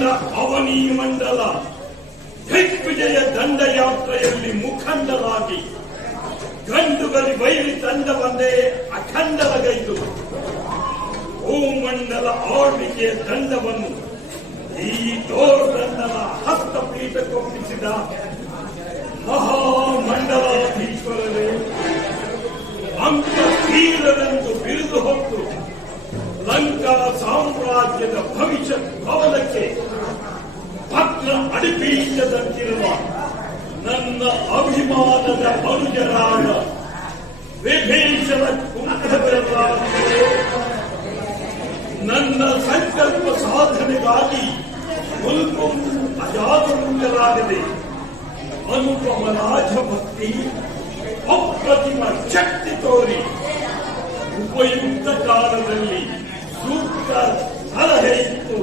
ಕಂಡ ಅವನಿ ಮಂಡಲ ದಿಗ್ವಿಜಯ ದಂಡಯಾತ್ರೆಯಲ್ಲಿ ಮುಖಂಡರಾಗಿ ಗಂಡುಗಲಿ ಬೈಲಿ ತಂಡವನ್ನೇ ಅಖಂಡಲಗೈದು ಭೂಮಂಡಲ ಆಳ್ವಿಕೆಯ ದಂಡವನ್ನು ಈ ದೋರ್ದಂಡನ ಹಸ್ತಪೀಠಕ್ಕೊಪ್ಪಿಸಿದ ಮಹಾಮಂಡಲಾಧೀಶ್ವರರೇ, ಅಂಕೀರರೆಂದು ಬಿರುದು ಹೊತ್ತು ಲಂಕಾ ಸಾಮ್ರಾಜ್ಯದ ಭವಿಷ್ಯತ್ ಭವನಕ್ಕೆ ಭದ್ರ ಅಡಿಪೀಠದಂತಿರುವ ನನ್ನ ಅಭಿಮಾನದ ಅನುಜರಾದ ವಿಭೀಷಣ ಕುಂಭಕರ್ಣರೇ, ನನ್ನ ಸಂಕಲ್ಪ ಸಾಧನೆಗಾಗಿ ಮುಲ್ಕು ಅಜಾತಮುಂಡರಾಗದೆ ಅನುಪಮ ರಾಜಭಕ್ತಿ ಅಪ್ರತಿಮ ಶಕ್ತಿ ತೋರಿ ಉಪಯುಕ್ತ ಕಾಲದಲ್ಲಿ ಸೂಕ್ತ ಸಲಹೆ ಇತ್ತು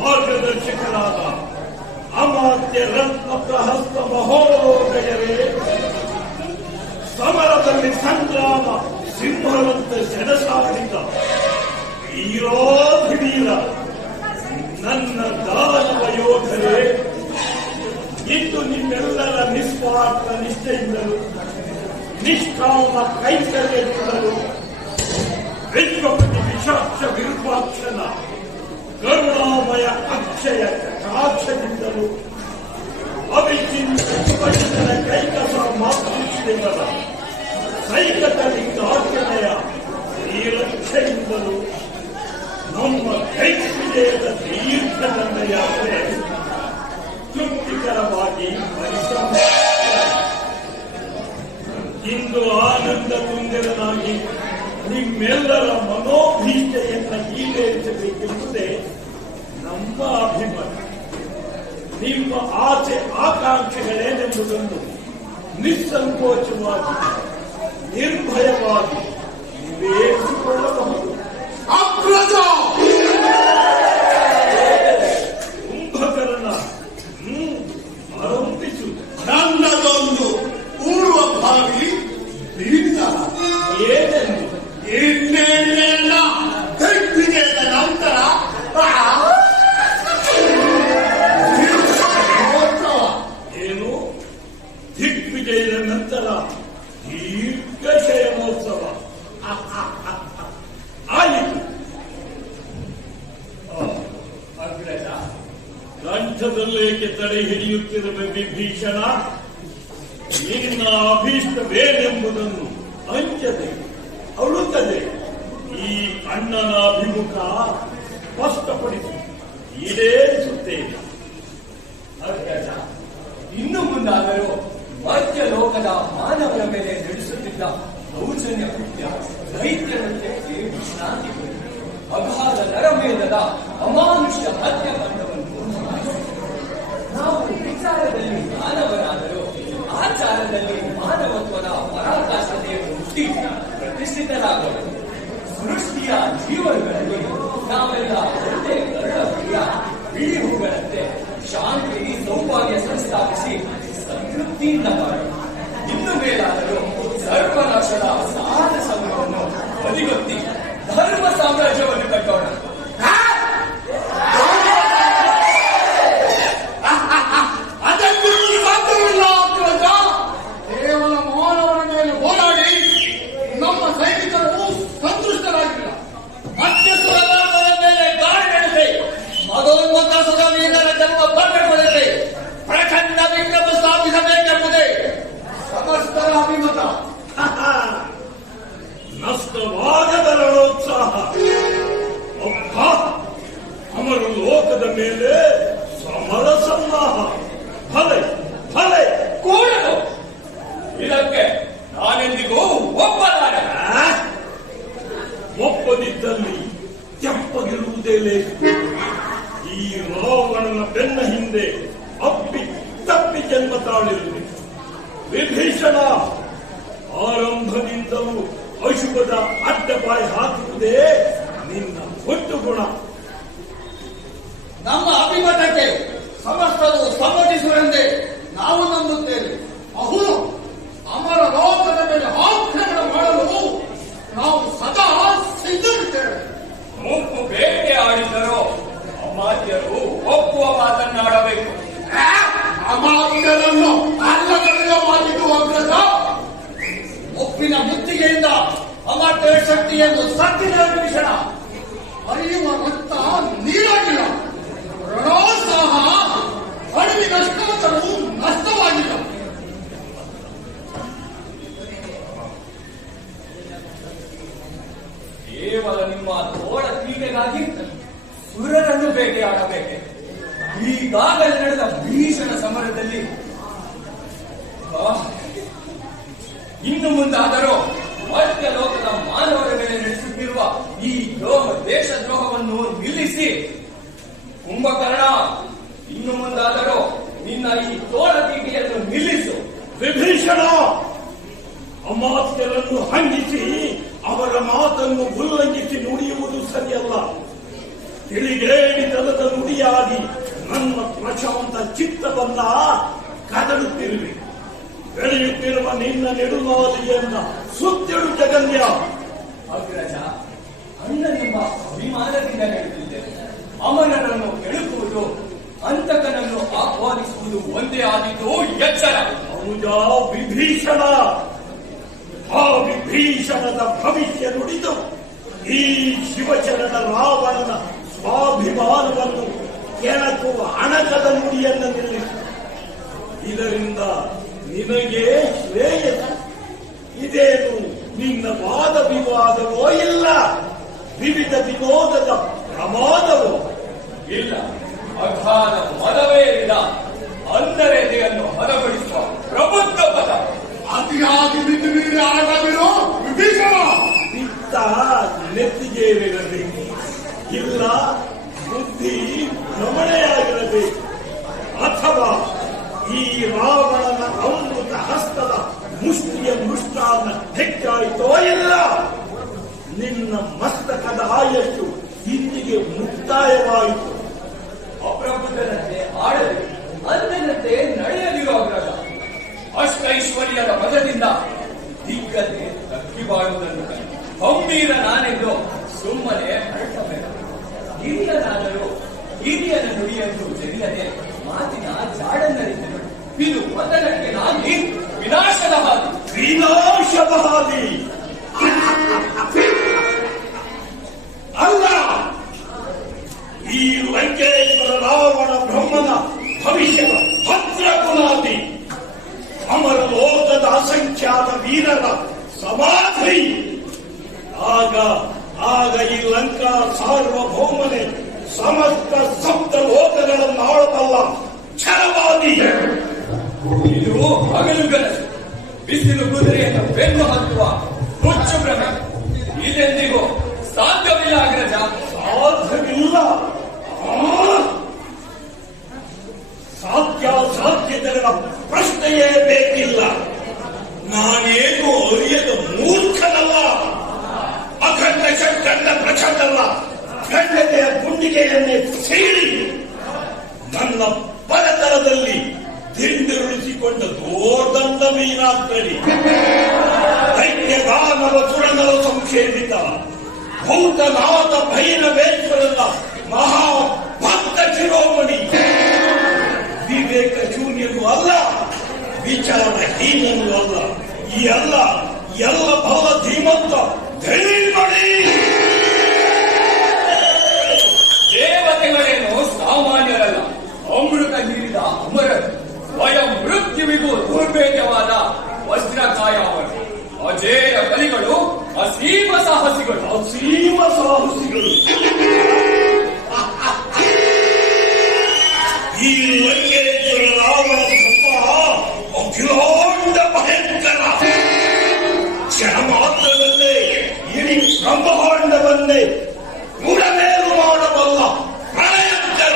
ಮಾರ್ಗದರ್ಶಕರಾದ ಅಮಾತ್ಯ ರತ್ನ ಪ್ರಹಸ್ತ ಮಹೋದಯರೇ, ಸಮರದಲ್ಲಿ ಸಂಗ್ರಾಮ ಸಿಂಹವಂತ ಸೆಣಸಾಡಿದ ವೀರಾಧಿವೀರ ನನ್ನ ದಾನವ ಯೋಧರೇ, ಇಂದು ನಿಮ್ಮೆಲ್ಲರ ನಿಸ್ವಾರ್ಥ ನಿಷ್ಠೆಯಿಂದಲೂ ನಿಷ್ಕಾಮ ಕೈಂಕರ್ಯದಿಂದಲೂ ವಿಶ್ವಪತಿ ವಿಶಾಕ್ಷ ವಿರೂಪಾಕ್ಷನ ಕರುಣಾಮಯ ಅಕ್ಷಯ ಕಟಾಕ್ಷದಿಂದಲೂ ಅವಿಚಿಂತ ಸುಭಜಿತನ ಕೈಕಸ ಮಾತೃಶ್ರೀಗಳ ಸೈಕತಲಿ ಕಾರ್ತನೆಯ ಶ್ರೀರಕ್ಷೆಯಿಂದಲೂ ನಮ್ಮ ಕೈವಿಜಯದ ದೀರ್ಘದಂಡ ಯಾತ್ರೆ ತೃಪ್ತಿಕರವಾಗಿ ಇಂದು ಆನಂದ ತುಂಬಿರನಾಗಿ ನಿಮ್ಮೆಲ್ಲರ ಮನೋಭೀಷ್ಟೆಯನ್ನು ಈಡೇರಿಸಬೇಕೆಂಬುದೇ ನಮ್ಮ ಅಭಿಮತ. ನಿಮ್ಮ ಆಸೆ ಆಕಾಂಕ್ಷೆಗಳೇನೆಂಬುದನ್ನು ನಿಸ್ಸಂಕೋಚವಾಗಿ ನಿರ್ಭಯವಾಗಿ ನಿವೇದಿಸಿಕೊಳ್ಳಬಹುದು. ಕುಂಭಕರ್ಣ ಆರಂಭಿಸು. ನನ್ನದೊಂದು ಪೂರ್ವಭಾವಿ ಏನೆಂದು ಇನ್ನೇನೆಲ್ಲ ದಿಗ್ವಿಜಯದ ನಂತರ ಏನು ದಿಗ್ವಿಜಯದ ನಂತರ ದೀರ್ಘಶಯ ಮಹೋತ್ಸವ ಆಯಿತು. ಕಂಠದಲ್ಲೇಕೆ ತಡೆ ಹಿಡಿಯುತ್ತಿರುವ ವಿಭೀಷಣ, ನಿನ್ನ ಅಭೀಷ್ಟವೇನೆಂಬುದನ್ನು ಅಂಜದೆ ಅಳುತ್ತದೆ ಈ ಅಣ್ಣನ ಅಭಿಮುಖ ಸ್ಪಷ್ಟಪಡಿಸಿ ಈಡೇರಿಸುತ್ತೇನೆ. ಇನ್ನು ಮುಂದಾದರೂ ಮಧ್ಯ ಲೋಕದ ಮಾನವರ ಮೇಲೆ ನಡೆಸುತ್ತಿದ್ದ ದೌರ್ಜನ್ಯ ಕೃತ್ಯ ದೈತ್ಯಕ್ಕೆ ವಿಶ್ರಾಂತಿ ಕೊಡಿ. ಅಗಾಧ ನರಮೇಧದ ಅಮಾನುಷ್ಯ ಹತ್ಯಾಕಾಂಡವನ್ನು ನಾವು ವಿಚಾರದಲ್ಲಿ ಮಾನವರಾದರೂ ಆಚಾರದಲ್ಲಿ ಮಾನವತ್ವದ ಪರಾಕಾಷ್ಠತೆಯನ್ನು ಹುಟ್ಟಿ ಪ್ರತಿಷ್ಠಿತರಾಗಲು ಸೃಷ್ಟಿಯ ಜೀವನಗಳಲ್ಲಿ ನಾವೆಲ್ಲ ಒಂದೇ ಗರುಡ ಬಿಳಿ ಹೂಗಳಂತೆ ಶಾಂತಿ ಸೌಭಾಗ್ಯ ಸಂಸ್ಥಾಪಿಸಿ ಸಂತೃಪ್ತಿಯಿಂದ ಮಾಡಿ ಇನ್ನು ಮೇಲಾದರೂ ಸರ್ವನಾಶದ ಸಾಹಸ ಸಮರವನ್ನು ಬದಿಗೊತ್ತಿ ಧರ್ಮ ಸಾಮ್ರಾಜ್ಯವನ್ನು ಕಟ್ಟೋಣ. ಅದಕ್ಕೆ ಸಾಧ್ಯವಿಲ್ಲ. ಕೇವಲ ಮಾನವರ ಮೇಲೆ ಹೋರಾಡಿ ನಮ್ಮ ಸೈನಿಕರು ಸಂತುಷ್ಟರಾಗಿಲ್ಲ. ಮಧ್ಯಸ್ಥರ ಮೇಲೆ ದಾಳಿ ನಡೆಸಿ ಮದೋನ್ಮುಖ ಸುರವೀರರ ಜನ್ಮ ಭಂಗಗೊಳಿಸಿ ಪ್ರಚಂಡ ವಿಕ್ರಮ ಸ್ಥಾಪಿಸಬೇಕೆಂಬುದೇ ಸಮಸ್ತರ ಅಭಿಮತ. ನಷ್ಟವಾಗದ ರಣೋತ್ಸಾಹ ಒಬ್ಬ ಅಮರು ಲೋಕದ ಮೇಲೆ ಸಮರ ಸಂವಾಹ ಫಲೆ ಫಲೆ ಕೂಡದು ಇದಕ್ಕೆ ನಾನೆಂದಿಗೂ ಒಪ್ಪಲಾರೆ. ಒಪ್ಪದಿದ್ದಲ್ಲಿ ತೆಪ್ಪಗಿರುವುದೇ ಲೇಖ. ಈ ರಾವಣನ ಬೆನ್ನ ಹಿಂದೆ ಅಪ್ಪಿ ತಪ್ಪಿ ಜನ್ಮ ತಾಳಿರುವೆ. ವಿಭೀಷಣ ಆರಂಭದಿಂದಲೂ ಅಶುಭದ ಅಡ್ಡಬಾಯಿ ಹಾಕುವುದೇ ನಿನ್ನ ಒಟ್ಟು ಗುಣ. ನಮ್ಮ ಅಭಿಮತಕ್ಕೆ ಸಮಸ್ತರು ಸಮ್ಮತಿಸುವಂತೆ ನಾವು ನಂಬುತ್ತೇವೆ. ಹೌದು, ಅಮರ ಲೋಕದ ಮೇಲೆ ಆಕ್ರಮಣ ಮಾಡಲು ನಾವು ಸದಾ ಸಿದ್ಧರಿದ್ದೇವೆ. ಮುಪ್ಪು ಬೇಟೆ ಆಡಿದರೂ ಅಮಾತ್ಯರು ಒಪ್ಪು ಅಮಾತ್ಯ ಶಕ್ತಿಯನ್ನು ಸತ್ತಿನ ಭೀಷಣ ಹರಿಯುವ ರಕ್ತ ನೀರಾಗಿಲ್ಲ. ರಣೋತ್ಸಾಹ ಅಡವಿಗಷ್ಟಾದರೂ ನಷ್ಟವಾಗಿಲ್ಲ. ಕೇವಲ ನಿಮ್ಮ ತೋಳ ತೀಗೆಗಾಗಿ ಸುರರನ್ನು ಬೇಟೆಯಾಡಬೇಕೆ? ಈಗಾಗಲೇ ನಡೆದ ಭೀಷಣ ಸಮರದಲ್ಲಿ ಇನ್ನು ಮುಂದಾದರೂ ಮಧ್ಯ ಲೋಕದ ಮಾನವರ ಮೇಲೆ ನಡೆಸುತ್ತಿರುವ ಈ ದೇಶದ್ರೋಹವನ್ನು ನಿಲ್ಲಿಸಿ. ಕುಂಭಕರ್ಣ, ಇನ್ನು ಮುಂದಾದರೂ ನಿನ್ನ ಈ ತೋಳ ತೀಗೆಯನ್ನು ನಿಲ್ಲಿಸು. ವಿಭೀಷಣ, ಅಮಾತ್ಯರನ್ನು ಹಂಗಿಸಿ ಅವರ ಮಾತನ್ನು ಉಲ್ಲಂಘಿಸಿ ನುಡಿಯುವುದು ಸರಿಯಲ್ಲ. ತಿಳಿಗೇಡಿತನದ ನುಡಿಯಾಗಿ ನನ್ನ ಪ್ರಶಾಂತ ಚಿತ್ತವನ್ನ ಕದಡುತ್ತಿರುವೆ. ಬೆಳೆಯುತ್ತಿರುವ ನಿನ್ನ ನೆಡುನಾಲಿಗೆಯನ್ನ ಸುತ್ತಿಡು ಜಗನ್ಯ. ಅಗ್ರಜ, ಅಣ್ಣನೆಂಬ ಅಭಿಮಾನದಿಂದ ಹೇಳುತ್ತಿದ್ದೇನೆ. ಅಮರನನ್ನು ಕೆಳುಕುವುದು, ಅಂತಕನನ್ನು ಆಹ್ವಾನಿಸುವುದು ಒಂದೇ ಆದಿತು ಎಚ್ಚರ. ಅನುಜ ವಿಭೀಷಣ, ಆ ವಿಭೀಷಣದ ಭವಿಷ್ಯ ನುಡಿದು ಈ ಶಿವಚರಣ ರಾವಣನ ಸ್ವಾಭಿಮಾನವನ್ನು ಕೆಣಕುವ ಅಣಕದ ನುಡಿಯನ್ನು ನಿಲ್ಲಿಸಿ. ಇದರಿಂದ ನಿನಗೆ ಶ್ರೇಯಸ್ಸು. ಇದೇನು ನಿನ್ನ ವಾದ ವಿವಾದವೋ ಇಲ್ಲ ವಿವಿಧ ವಿನೋದದ ಪ್ರಮಾದವೋ? ಇಲ್ಲ, ಅಗಾಧ ಮದವೇ ಇಲ್ಲ. ಅಂದರೆದೆಯನ್ನು ಹದಗೊಳಿಸುವ ಪ್ರಬುದ್ಧ ಪದ. ಅತಿಯಾಗಿ ಬಿದ್ದು ಮೀರಿ ಆಡಬಾರದು ವಿಭೀಷಣ. ಬಿತ್ತ ನೆತ್ತಿಗೆ ಇರಬೇಕು, ಇಲ್ಲ ಬುದ್ಧಿ ಭ್ರಮಣೆಯಾಗಿರಬೇಕು. ಅಥವಾ ಈ ರಾವಣನ ಅಮೃತ ಹಸ್ತದ ಮುಷ್ಟಿಯ ಮೃಷ್ಟಾನ್ನ ಹೆಚ್ಚಾಯಿತೋ ಇಲ್ಲ. ನಿನ್ನ ಮಸ್ತಕದ ಆಯಸ್ಸು ಇಂದಿಗೆ ಮುಕ್ತಾಯವಾಯಿತು. ಅಪ್ರಬುದ್ಧನಂತೆ ಆಡಲಿ, ಅಂದನಂತೆ ನಡೆಯಲಿರೋ ಅಗ್ರಜ. ಅಷ್ಟೈಶ್ವರ್ಯದ ಮದದಿಂದ ದಿಗ್ಗತೆ ತಕ್ಕಿ ಬಾಳುವುದನ್ನು ಗಂಭೀರ ನಾನೆಂದು ಸುಮ್ಮನೆ ಹರಟಬೇಕು. ಹಿರಿಯನಾದರೂ ಹಿರಿಯನ ನುಡಿಯನ್ನು ಜರಿಯದೆ ಮಾತಿನ ಜಾಡನ್ನರಿದ್ದನು. ಇದು ಪತನಕ್ಕೆ ನಾಗಿ ವಿನಾಶದ ಹಾದಿ. ವಿನಾಶದ ಹಾದಿ ಅಲ್ಲ. ಈ ಲಂಕೇಶ್ವರ ರಾವಣ ಬ್ರಹ್ಮನ ಭವಿಷ್ಯದ ಭದ್ರ ಗುಣಾದಿ. ಅಮರ ಲೋಕದ ಅಸಂಖ್ಯಾತ ವೀರರ ಸಮಾಧಿ. ಆಗ ಈ ಲಂಕಾ ಸಾರ್ವಭೌಮನೆ ಸಮಸ್ತ ಸಪ್ತ ಲೋಕಗಳನ್ನು ಆಳಬಲ್ಲ ಛಲವಾದಿ. ಇದು ಹಗಲುಗನಸು, ಬಿಸಿಲು ಕುದುರೆಯನ್ನು ಬೆನ್ನು ಹತ್ತುವ ಹುಚ್ಚು ಭ್ರಮೆ. ಇದೆಂದಿಗೂ ಸಾಧ್ಯವಿಲ್ಲ ಅಗ್ರಜ, ಸಾಧ್ಯವಿಲ್ಲ. ಸಾಧ್ಯತೆಗಳ ಪ್ರಶ್ನೆಯೇ ಬೇಕಿಲ್ಲ. ನಾನೇನು ಅರಿಯದ ಮೂರ್ಖನಲ್ಲ, ಅಖಂಡ ಷಟ್ಖಂಡ ಪ್ರಚಂಡಲ್ಲ. ಖಂಡತೆಯ ಗುಂಡಿಗೆಯನ್ನೇ ಸೀಳಿ ನನ್ನ ಪರತರದಲ್ಲಿ ದಿಂಡಿರುಳಿಸಿಕೊಂಡ ದೋರ್ದಂತ ಮೀನಾಗ್ತಡಿ. ದೈತ್ಯಗಾನವ ಸುರನವ ಸಂಕ್ಷೇಪಿತ ಭೌತನಾಥ ಭೈರವೇಶ್ವರನ ಮಹಾಭಕ್ತ ಶಿರೋಮಣಿ. ವಿವೇಕ ಶೂನ್ಯನೂ ಅಲ್ಲ, ವಿಚಾರಹೀನನೂ ಅಲ್ಲ. ಈ ಎಲ್ಲ ಬಲ ಧೀಮಂತ ಧೈರ್ಯಮಣಿ. ದೇವತೆಗಳೇನು ಸಾಮಾನ್ಯರಲ್ಲ, ಅಮೃತ ನೀಡಿದ ಅಮರರು. ಸ್ವಯಂ ಮೃತ್ಯುವಿಗೂ ದುರ್ಭೇದ್ಯವಾದ ವಜ್ರಕಾಯ ಅವರು. ಅಜೇಯ ಬಲಿಗಳು, ಅಸೀಮ ಸಾಹಸಿಗಳು. ಈ ಲಂಕೇಶ್ವರ ರಾವಣ ಅಖಿಲಾಂಡ ಭಯಂಕರ. ಕ್ಷಣ ಮಾತ್ರದಲ್ಲೇ ಇಡೀ ಬ್ರಹ್ಮಾಂಡವನ್ನೇ ಉಡಮೇಲು ಮಾಡಬಲ್ಲ ಭಯಂಕರ.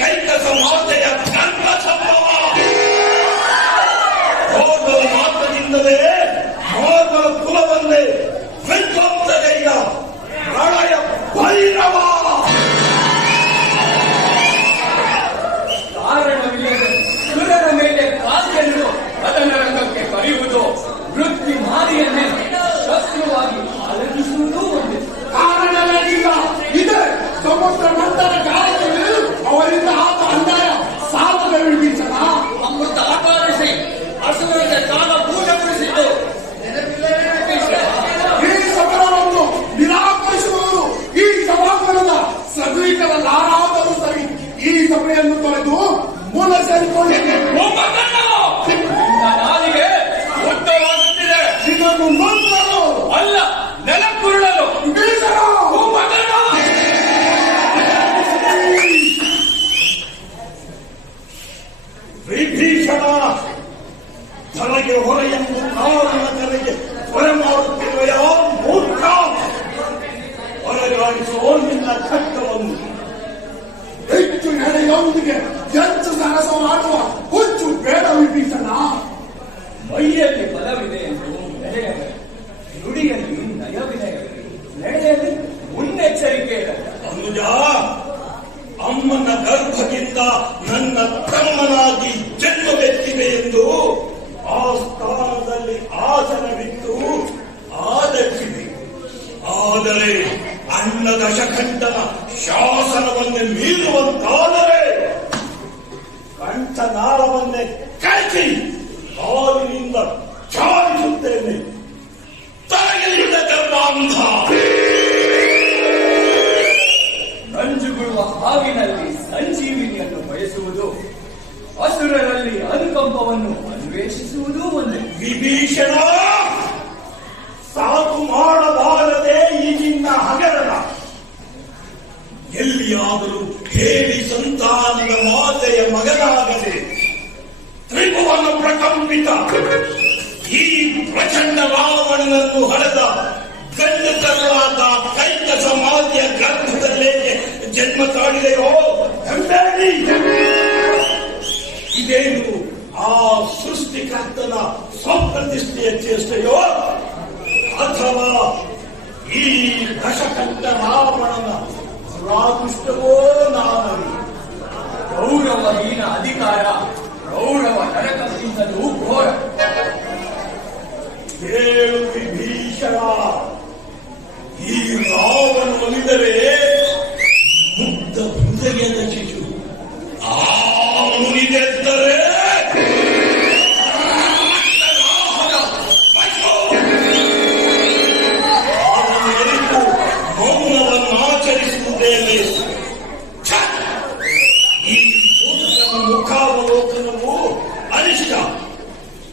ಕೈಕಸ ಮಾತೆಯ ಧರ್ಮ ಸಂಭವ. ಹೋಗುವ ಮಾತ್ರದಿಂದಲೇ ಮಾನವ ಕುಲವನ್ನೇ ವಿಧ್ವಂಸಗೈದ ಪ್ರಳಯ ಭೈರವ. ಕಾರಣವಿಲ್ಲದೆ ಸುರರ ಮೇಲೆ ಕಾಲ್ಗೆಂದು ಅದನ ರಂಗಕ್ಕೆ ಕರೆಯುವುದು ವೃತ್ತಿ ಮಾರಿಯನ್ನೇ ಸಭೆಯನ್ನು ತೊರೆದು ಮೂಲ ಸೇರಿಕೊಂಡಿದೆ. ನಿನ್ನ ನಾಲಿಗೆ ಉದ್ದವಾಗುತ್ತಿದೆ. ಇದನ್ನು ಮಂತ್ರರು ಅಲ್ಲ, ನೆಲಕ್ಕುರುಳಲು. ವಿಭೀಷಣ! ವಿಭೀಷಣ ತನಗೆ ಹೊರೆಯನ್ನು ಕಾರಣಗಳಿಗೆ ಹೊರೆ ಮಾಡುತ್ತಿರುವ ಮೂರ್ಖ ಹೊರಗಾಡಿಸುವ ನಿನ್ನ ಖಡ್ಗವನ್ನು ಹೆಚ್ಚು ಎಳೆಯೊಂದಿಗೆ ಹೆಚ್ಚು ಸರಸ ಮಾಡುವ ಹುಚ್ಚು ಬೇಡ ವಿಭೀಷಣ. ಮೈಯಲ್ಲಿ ಬಲವಿದೆ ಎಂದು ನಡೆಯಬೇಕು, ನುಡಿಯಲ್ಲಿ ನಯವಿನಯವಿದೆ, ನಡೆಯಲ್ಲಿ ಮುನ್ನೆಚ್ಚರಿಕೆ ಇರಬೇಕು. ಅನುಜ, ಅಮ್ಮನ ಗರ್ಭದಿಂದ ನನ್ನ ತಮ್ಮನಾಗಿ ಜನ್ಮವೆತ್ತಿದೆ ಎಂದು ಆ ಸ್ಥಾನದಲ್ಲಿ ಆಸನವಿತ್ತು ಆದರಿಸಿದೆ. ಆದರೆ ಅಣ್ಣ ದಶಕಂಠನ ಶಾಸನವನ್ನೇ ಮೀರುವಂತಾದರೆ ಕಂಠನಾಳವನ್ನೇ ಕಳಚಿ ಕಾಲಿನಿಂದ ಚಾಲಿಸುತ್ತೇನೆ. ತಲೆಯಲ್ಲಿದ್ದ ಗರ್ಭಾಂಧ ನಂಜುಗುಳುವ ಹಾವಿನಲ್ಲಿ ಸಂಜೀವಿನಿಯನ್ನು ಬಯಸುವುದು, ಅಸುರರಲ್ಲಿ ಅನುಕಂಪವನ್ನು ಅನ್ವೇಷಿಸುವುದೂ ಒಂದೇ. ವಿಭೀಷಣ, ಸಾಕು ಮಾಡಬಾರದೆ ಈ ನಿನ್ನ ಹಗರಣ. ಎಲ್ಲಿಯಾದರೂ ಹೇಳಿ ಸಂತಾನದ ಮಾತೆಯ ಮಗನಾಗದೆ ತ್ರಿಭುವನ ಪ್ರಕಂಪಿತ ಈ ಪ್ರಚಂಡ ರಾವಣನನ್ನು ಹಡೆದ ಗಂಡು ಕರುಳಾದ ಕೈಕ ಸಮಾಧಿಯ ಗರ್ಭದಲ್ಲೇ ಜನ್ಮ ತಾಳಿದೆಯೋ ಹೆಮ್ಮೇಳಿ. ಇದೇನು ಆ ಸೃಷ್ಟಿಕರ್ತನ ಸ್ವಪ್ರತಿಷ್ಠೆಯ ಚೇಷ್ಟೆಯೋ ಅಥವಾ ಈ ದಶಕಂಠ ರಾವಣನ ರಾದುಷ್ಟವೋ ನಾನರಿ. ಗೌರವಹೀನ ಅಧಿಕಾರ ಗೌರವ ನರಕಕ್ಕಿಂತಲೂ ಘೋರ. ಹೇಳು ವಿಭೀಷಣ, ಈ ರಾವಣ ಒಲಿದರೆ ಮುಗ್ಧ ಹೃದಯದ ಶಿಶು ಆ ಮುನಿದೆದ್ದರೆ ಮೌನವನ್ನು ಆಚರಿಸುವುದೇನೆ. ಈ ಮುಖಾವಲೋಕನವು ಅನಿಷ್ಟ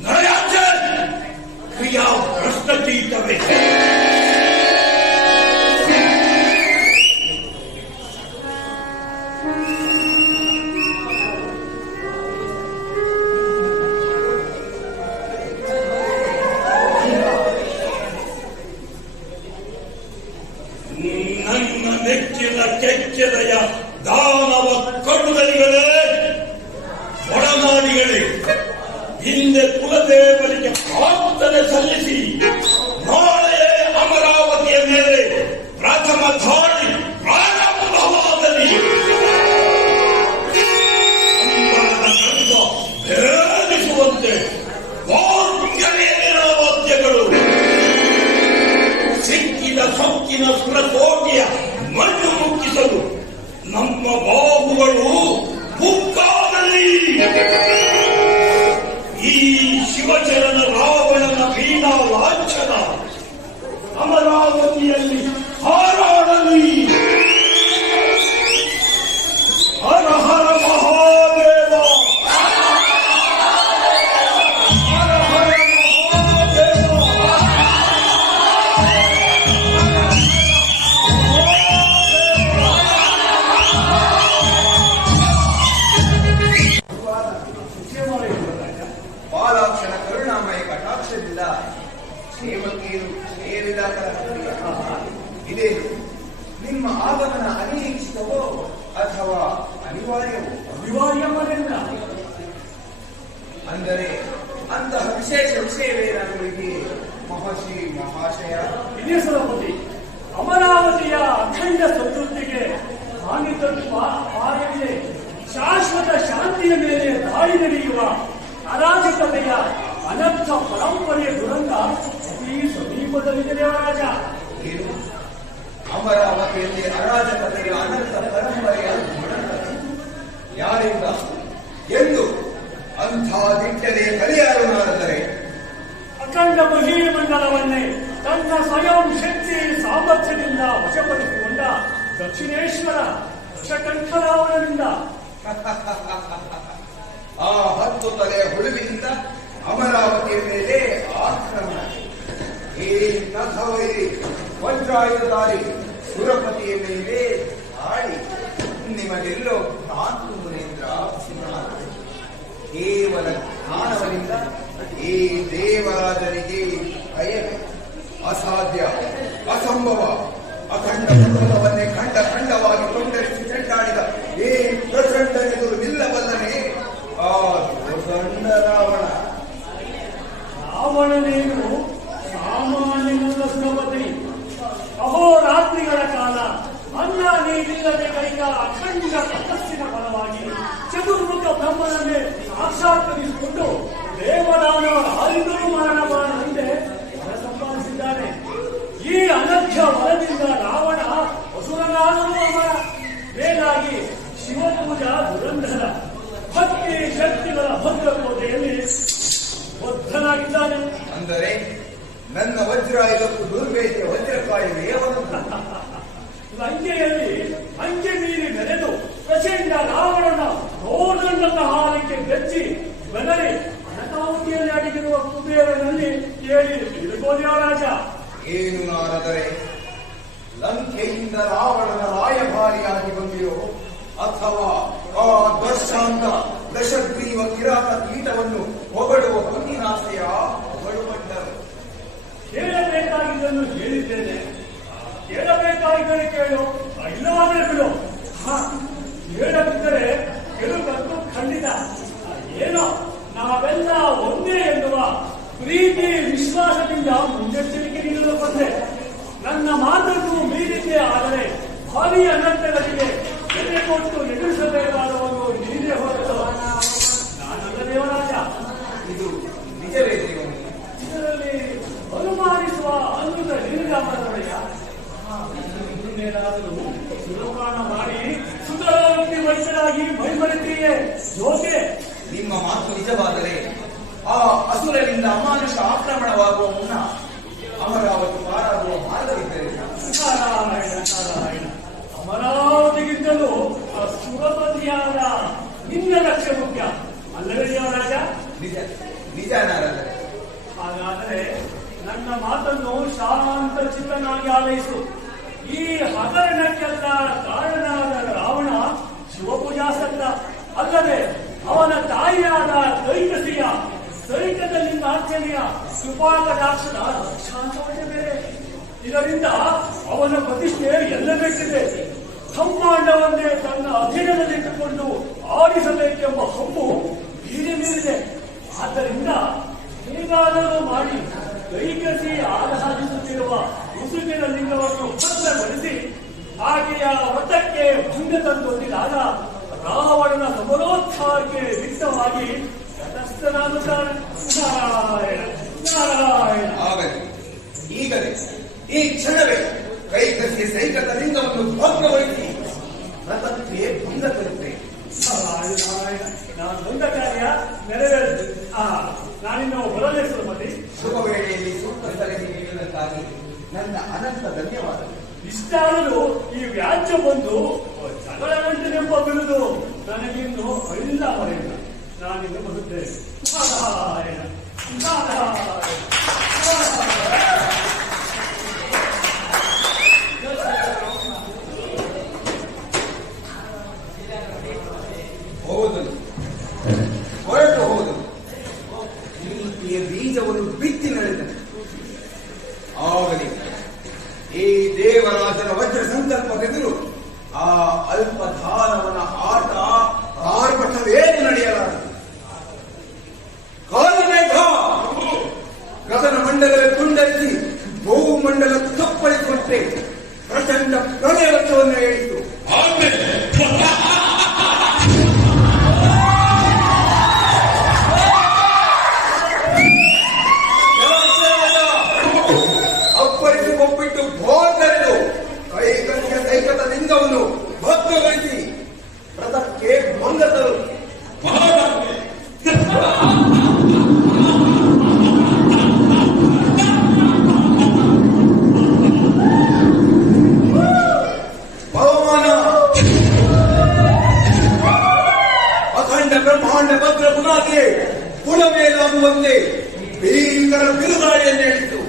ನರಯಾಚೆ ಕ್ರಿಯಾ ಭ್ರಷ್ಟತೀತವೇ. ನನ್ನ ನೆಚ್ಚಿನ ಕೆಚ್ಚೆದೆಯ ದಾನವ ಕಡುದಲಿಗಳೇ, ಒಡನಾಡಿಗಳೇ, ಹಿಂದೆ ಕುಲದೇವರಿಗೆ ಪ್ರಾರ್ಥನೆ ಸಲ್ಲಿಸಿ ನಾಳೆಯೇ ಅಮರಾವತಿಯ ಮೇಲೆ ಪ್ರಥಮ ದಾಳಿ ಪ್ರಾರಂಭವಾಗಲಿ. ಅಂಬರದ ಗಂಧ ಭೇದಿಸುವಂತೆ ವಾದ್ಯವೇನಿನ ವಾದ್ಯಗಳು ಸಿಕ್ಕಿದ ಸೊಕ್ಕಿನ ಸುರಕೋಟಿಯ ಮಣ್ಣು ಮುಕ್ಕಿಸಲು ನಮ್ಮ ಬಾಹುಗಳು ಮುಕ್ಕಾಗಲಿ. ಈ ಶಿವಚರಣ ರಾವಣನ ವೀಣಾ ಲಾಂಛನ ಅಮರಾವತಿಯಲ್ಲಿ ಹಾರಾಡಲಿ. ಹರ ಹರ ಮಹಾದೇವ, ಹರ ಹರ ಮಹಾದೇವ. ಬಾಲಾಕ್ಷನ ಕರುಣಾಮಯ ಕಟಾಕ್ಷದಿಂದ ಕ್ಷೇಮಕ್ಕೇನು ಸೇರಿದ ಕರಕರಿಯ ಇದೇನು ನಿಮ್ಮ ಆಗಮನ ಅನಿರೀಕ್ಷಿತವೋ ಅಥವಾ ಅನಿವಾರ್ಯವೋ? ಅನಿವಾರ್ಯವರೆಲ್ಲ ಅಂದರೆ ಅಂತಹ ವಿಶೇಷ ವಿಷಯವೇ ನನಗೆ ಮಹರ್ಷಿ ಮಹಾಶಯ. ವಿಜಯಸರಪತಿ ಅಮರಾವತಿಯ ಅಖಂಡ ಸಮೃದ್ಧಿಗೆ ಹಾನಿ ತಲುಪುವ ಅಪಾಯವಿದೆ. ಶಾಶ್ವತ ಶಾಂತಿಯ ಮೇಲೆ ದಾಳಿ ನಡೆಯುವ ಅರಾಜಕತೆಯ ಅನರ್ಥ ಪರಂಪರೆಯ ದುರಂತ ಈ ಸಮೀಪದಲ್ಲಿದೆ ರಾಜ. ಏನು ಅಮರಾವತಿಯಲ್ಲಿ ಅರಾಜಕತೆಯ ಅನಂತ ಪರಂಪರೆಯ ದುರಂತ ಯಾರಿಂದ ಎಂದು ಅಂಥ ದಿಟ್ಟದೆ ಬಲಿಯಾರನಾದರೆ ಅಖಂಡ ಮಹೀಮಂಡಲವನ್ನೇ ತನ್ನ ಸ್ವಯಂ ಶಕ್ತಿ ಸಾಮರ್ಥ್ಯದಿಂದ ವಶಪಡಿಸಿಕೊಂಡ ದಕ್ಷಿಣೇಶ್ವರ ದಶಕಂಠರಾವಣನಿಂದ ಆ 10 ತಲೆಯ ಹುಳುವಿನಿಂದ ಅಮರಾವತಿಯ ಮೇಲೆ ಆಕ್ರಮಣ. ಈ ನಥವೈರಿ ವಜ್ರಾಯುಧಧಾರಿ ಸುರಪತಿಯ ಮೇಲೆ ದಾಳಿ. ನಿಮಗೆಲ್ಲೋ ಭ್ರಾಂತಿ ಮುನೇಂದ್ರ ಸಿಂಹ. ಕೇವಲ ಜ್ಞಾನವನಿಂದ ಈ ದೇವರಾಜರಿಗೆ ಭಯವೇ. ಅಸಾಧ್ಯ, ಅಸಂಭವ, ಅಖಂಡ ಪರ್ವತವನ್ನೇ ಖಂಡ ಖಂಡವಾಗಿ ಕೊಂಡರಿಸಿ ಚೆಂಡಾಡಿದ ಈ ಪ್ರಚಂಡನೆದುರು ನಿಲ್ಲಬಲ್ಲನೆ ಆ ದೊಡ್ಡ ರಾವಣ. ರಾವಣನೇನು ಸಾಮಾನ್ಯನಲ್ಲ ಸುರಪತಿ. ಅಹೋರಾತ್ರಿಗಳ ಕಾಲ ಅನ್ನ ನೀರಿಲ್ಲದೆ ಕೈಗ ಅಖಂಡ ತಪಸ್ಸಿನ ಫಲವಾಗಿ ಚತುರ್ಮುಖ ಬ್ರಹ್ಮನನ್ನೇ ಸಾಕ್ಷಾತ್ಕರಿಸಿಕೊಂಡು ದೇವದಾನವರ ಆಯುಧರು ಮರಣ ಬಾರದಂತೆ ಹಣ ಸಂಪಾದಿಸಿದ್ದಾನೆ. ಈ ಅನರ್ಘ್ಯ ವರದಿಂದ ರಾವಣ ಅಸುರನಾದರೂ ಅಮರ. ಮೇಲಾಗಿ ಶಿವಪೂಜಾ ದುರಂಧರ ಭಕ್ತಿ ಶಕ್ತಿಗಳ ಭದ್ರಕೋಟೆಯಲ್ಲಿ ಬದ್ಧನಾಗಿದ್ದಾನೆ. ಅಂದರೆ ನನ್ನ ವಜ್ರಾಯುಧಕ್ಕೂ ದುರ್ವೇದಿಯ ವಜ್ರಕಾಯವೇ ಅವನು. ಲಂಕೆಯಲ್ಲಿ ಅಂಕೆ ಮೀರಿ ಬೆಳೆದು ಪ್ರಚಂಡ ರಾವಣನ ರೋಡನ್ನ ಹಾಲಿಗೆ ಬೆಚ್ಚಿ ಬೆದರಿ ಅನಕಾವತಿಯಲ್ಲಿ ಅಡಗಿರುವ ಕುಬೇರನಲ್ಲಿ ಕೇಳಿ ತಿರುಗೋದ್ಯ ರಾಜ. ಏನು ನಾರದರೆ ಲಂಕೆಯಿಂದ ರಾವಣನ ರಾಯಭಾರಿಯಾಗಿ ಬಂದಿರೋ ಅಥವಾ ಆ ದರ್ಶಾಂತ ದಶಗ್ರೀವ ಕಿರಾತ ಕೀಟವನ್ನು ಹೊಗಡುವ ಭಂಗಿನಾಸೆಯ ಹೊಗಳುವಂಡರು. ಕೇಳಬೇಕಾಗಿದ್ದನ್ನು ಹೇಳಿದ್ದೇನೆ. ಕೇಳಬೇಕಾಗಿದ್ದರೆ ಕೇಳು, ಇಲ್ಲವಾದ್ರೆ ಬಿಡು. ಹೇಳದಿದ್ದರೆ ಗೆಲುವು ಖಂಡಿತ. ಏನೋ ನಾವೆಲ್ಲ ಒಂದೇ ಎನ್ನುವ ಪ್ರೀತಿ ವಿಶ್ವಾಸದಿಂದ ಮುನ್ನೆಚ್ಚರಿಕೆ ನೀಡಲು ಬಂದೆ. ನನ್ನ ಮಾತನ್ನು ಮೀರಿದ್ದೇ ಆದರೆ ಭಾರೀ ಅನರ್ಥಗಳಿಗೆ ಬೆಲೆ ಕೊಟ್ಟು ಎದುರಿಸಬೇಕಾದವರು ನೀನೇ ಹೊರತು ನಾನಲ್ಲ ದೇವರಾಜ. ಇದು ನಿಜವೇ ದೇವರೇ? ಇದರಲ್ಲಿ ಅನುಮಾನಿಸುವ ಅನ್ನದ ನಿರಿಗಾಮರವಯ್ಯ. ಇನ್ನೇನಾದರೂ ಸುಲಭಾನ ಮಾಡಿ ಸುಧಾರಣೆ ವೈದ್ಯರಾಗಿ ಮೈಮರೆತೀಯೇ ಯೋಗೆ. ನಿಮ್ಮ ಮಾತು ನಿಜವಾದರೆ ಆ ಅಸುರರಿಂದ ಅಮಾನುಷ ಆಕ್ರಮಣವಾಗುವ ಮುನ್ನ ಅಮರಾವತಿ ಪಾರಾಗುವ ಮಾರ್ಗವಿದ್ದರೆ ನಾರಾಯಣ ನಾರಾಯಣ. ಅಮರಾವತಿಗಿಂತಲೂ ಸುರಪತಿಯಾದ ನಿನ್ನ ರಕ್ಷೆ ಮುಖ್ಯ ಅಲ್ಲವೇ ದೇವರಾಜ? ನಿಜ ನಿಜ ನಾರದರೆ. ಹಾಗಾದರೆ ನನ್ನ ಮಾತನ್ನು ಶಾಂತ ಚಿತ್ತನಾಗಿ ಆಲೈಸು. ಈ ಹಗರಣಕ್ಕೆಲ್ಲ ಕಾರಣನಾದ ರಾವಣ ಶಿವಪೂಜಾಸಕ್ತ ಅಲ್ಲದೆ ಅವನ ತಾಯಿಯಾದ ಕೈಕಸಿಯ ಸೈಕದಲ್ಲಿಂದ ಆಚರಣೆಯ ಕೃಪಾಕಟಾಕ್ಷದ ಶಾಂತವೇ ಬೇರೆ. ಇದರಿಂದ ಅವನ ಪ್ರತಿಷ್ಠೆ ಎಲ್ಲ ಬೇಕಿದೆ. ಬ್ರಹ್ಮಾಂಡವನ್ನೇ ತನ್ನ ಅಧೀನದಲ್ಲಿಟ್ಟುಕೊಂಡು ಆಡಿಸಬೇಕೆಂಬ ಹಬ್ಬು ಮೀರಿದೆ. ಆದ್ದರಿಂದ ಹೇಗಾದರೂ ಮಾಡಿ ಕೈಕಸಿ ಆರಾಧಿಸುತ್ತಿರುವ ಉಸುಕಿನ ಲಿಂಗವನ್ನು ಭದ್ರಗೊಳಿಸಿ ಆಕೆಯ ವ್ರತಕ್ಕೆ ಭಂಗ ತಂದೊಡ್ಡಿದಾಗ ರಾವಣನ ಸಮರೋತ್ಸಾಹಕ್ಕೆ ವಿಘ್ನವಾಗಿ ತಟಸ್ಥನಾಗುತ್ತಾನೆ. ನಾರಾಯಣ ನಾರಾಯಣ. ಆಗಲಿ, ಈಗಲೇ ಈ ಕ್ಷಣವೇ ಕೈಕಸಿಯ ಸೈಕದ ಲಿಂಗವನ್ನು ಭಂಗಗೊಳಿಸಿ ವ್ರತಕ್ಕೆ ಭಂಗ ತರುತ್ತೇನೆ. ನಾರಾಯಣ ನಾರಾಯಣ. ನಾನು ಬಂದ ಕಾರ್ಯ ನೆರವೇರಿದೆ. ನಾನಿನ್ನು ಬರಲೇ ಸುರಪತಿ. ಶುಭ ವೇಳೆಯಲ್ಲಿ ಸೂಕ್ತ ಸಲಹೆ ನೀಡಿದ್ದಕ್ಕಾಗಿ ನನ್ನ ಅನಂತ ಧನ್ಯವಾದಗಳು. ಇಷ್ಟಾದರೂ ಈ ವ್ಯಾಜ್ಯ ಬಂದು ಜಗಳ ಗಂಟೆನೆಂಬ ಬಿಡುದು ನನಗಿನ್ನು ಇಲ್ಲ ಮರೆಯಿಲ್ಲ. ನಾನಿನ್ನು ಬರುತ್ತೇನೆ. ನಾರಾಯಣ ನಾರಾಯಣ. ಹೌದು, ಹೊರಟು ಹೋದು ನೀತಿಯ ಬೀಜವನ್ನು ಬಿತ್ತಿ ನಡೆದನು. ಆಗಲಿ ಈ ದೇವರಾಜನ ವಜ್ರ ಸಂಕಲ್ಪವೆದುರು ಆ ಅಲ್ಪಧಾನವನ ಆಟ ಆರ್ಭಟವೇನು ನಡೆಯಲಾರದು. ಕಾಲಮೇಘ ಗಗನ ಮಂಡಲದ ತುಂಡರಿಸಿ ಭೂಮಂಡಲ ಕಪ್ಪಳಿಸುವಂತೆ ಪ್ರಚಂಡ ಪ್ರಳಯವನ್ನು ಹೇಳಿತು. ಒಪ್ಪಿಟ್ಟು ಭೋರ್ಗರೆದು ಕೈಕಸಿಯ ಸೈಕತ ಲಿಂಗವನ್ನು ಭದ್ರಗೊಳಿಸಿ ಬ್ರಹ್ಮಾಂಡ ಭದ್ರ ಬುನಾದಿಯೇ ಪುನಮೇಲಾಗುವಂತೆ ಭೀಕರ ಬಿರುಗಾಳಿಯನ್ನು ಹೇಳಿತು.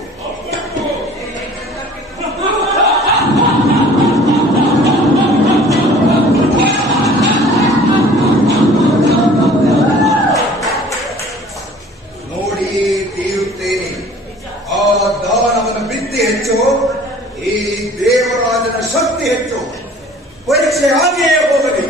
ನೋಡಿ ತೀರುತ್ತೇನೆ. ಆ ದಾನವನ ಬಿದ್ದೆ ಹೆಚ್ಚು, ಈ ದೇವರಾಜನ ಶಕ್ತಿ ಹೆಚ್ಚು. ಪರೀಕ್ಷೆ ಹಾಗೆಯೇ ಹೋಗಲಿ.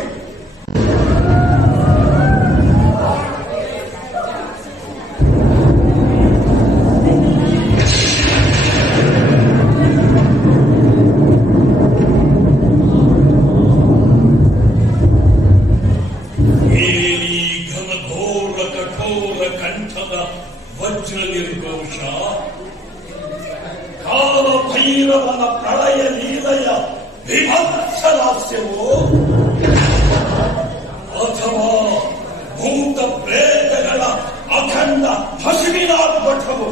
ಕಂಠದ ವಜ್ರ ನಿರ್ಘೋಷ ಕಾಲಭೈರವನ ಪ್ರಳಯ ಲೀಲೆಯ ವಿಭತ್ಸಲಾಸ್ಯವೋ ಅಥವಾ ಭೂತ ಪ್ರೇತಗಳ ಅಖಂಡ ಹಸಿವಿನಾರ್ಭಟವೋ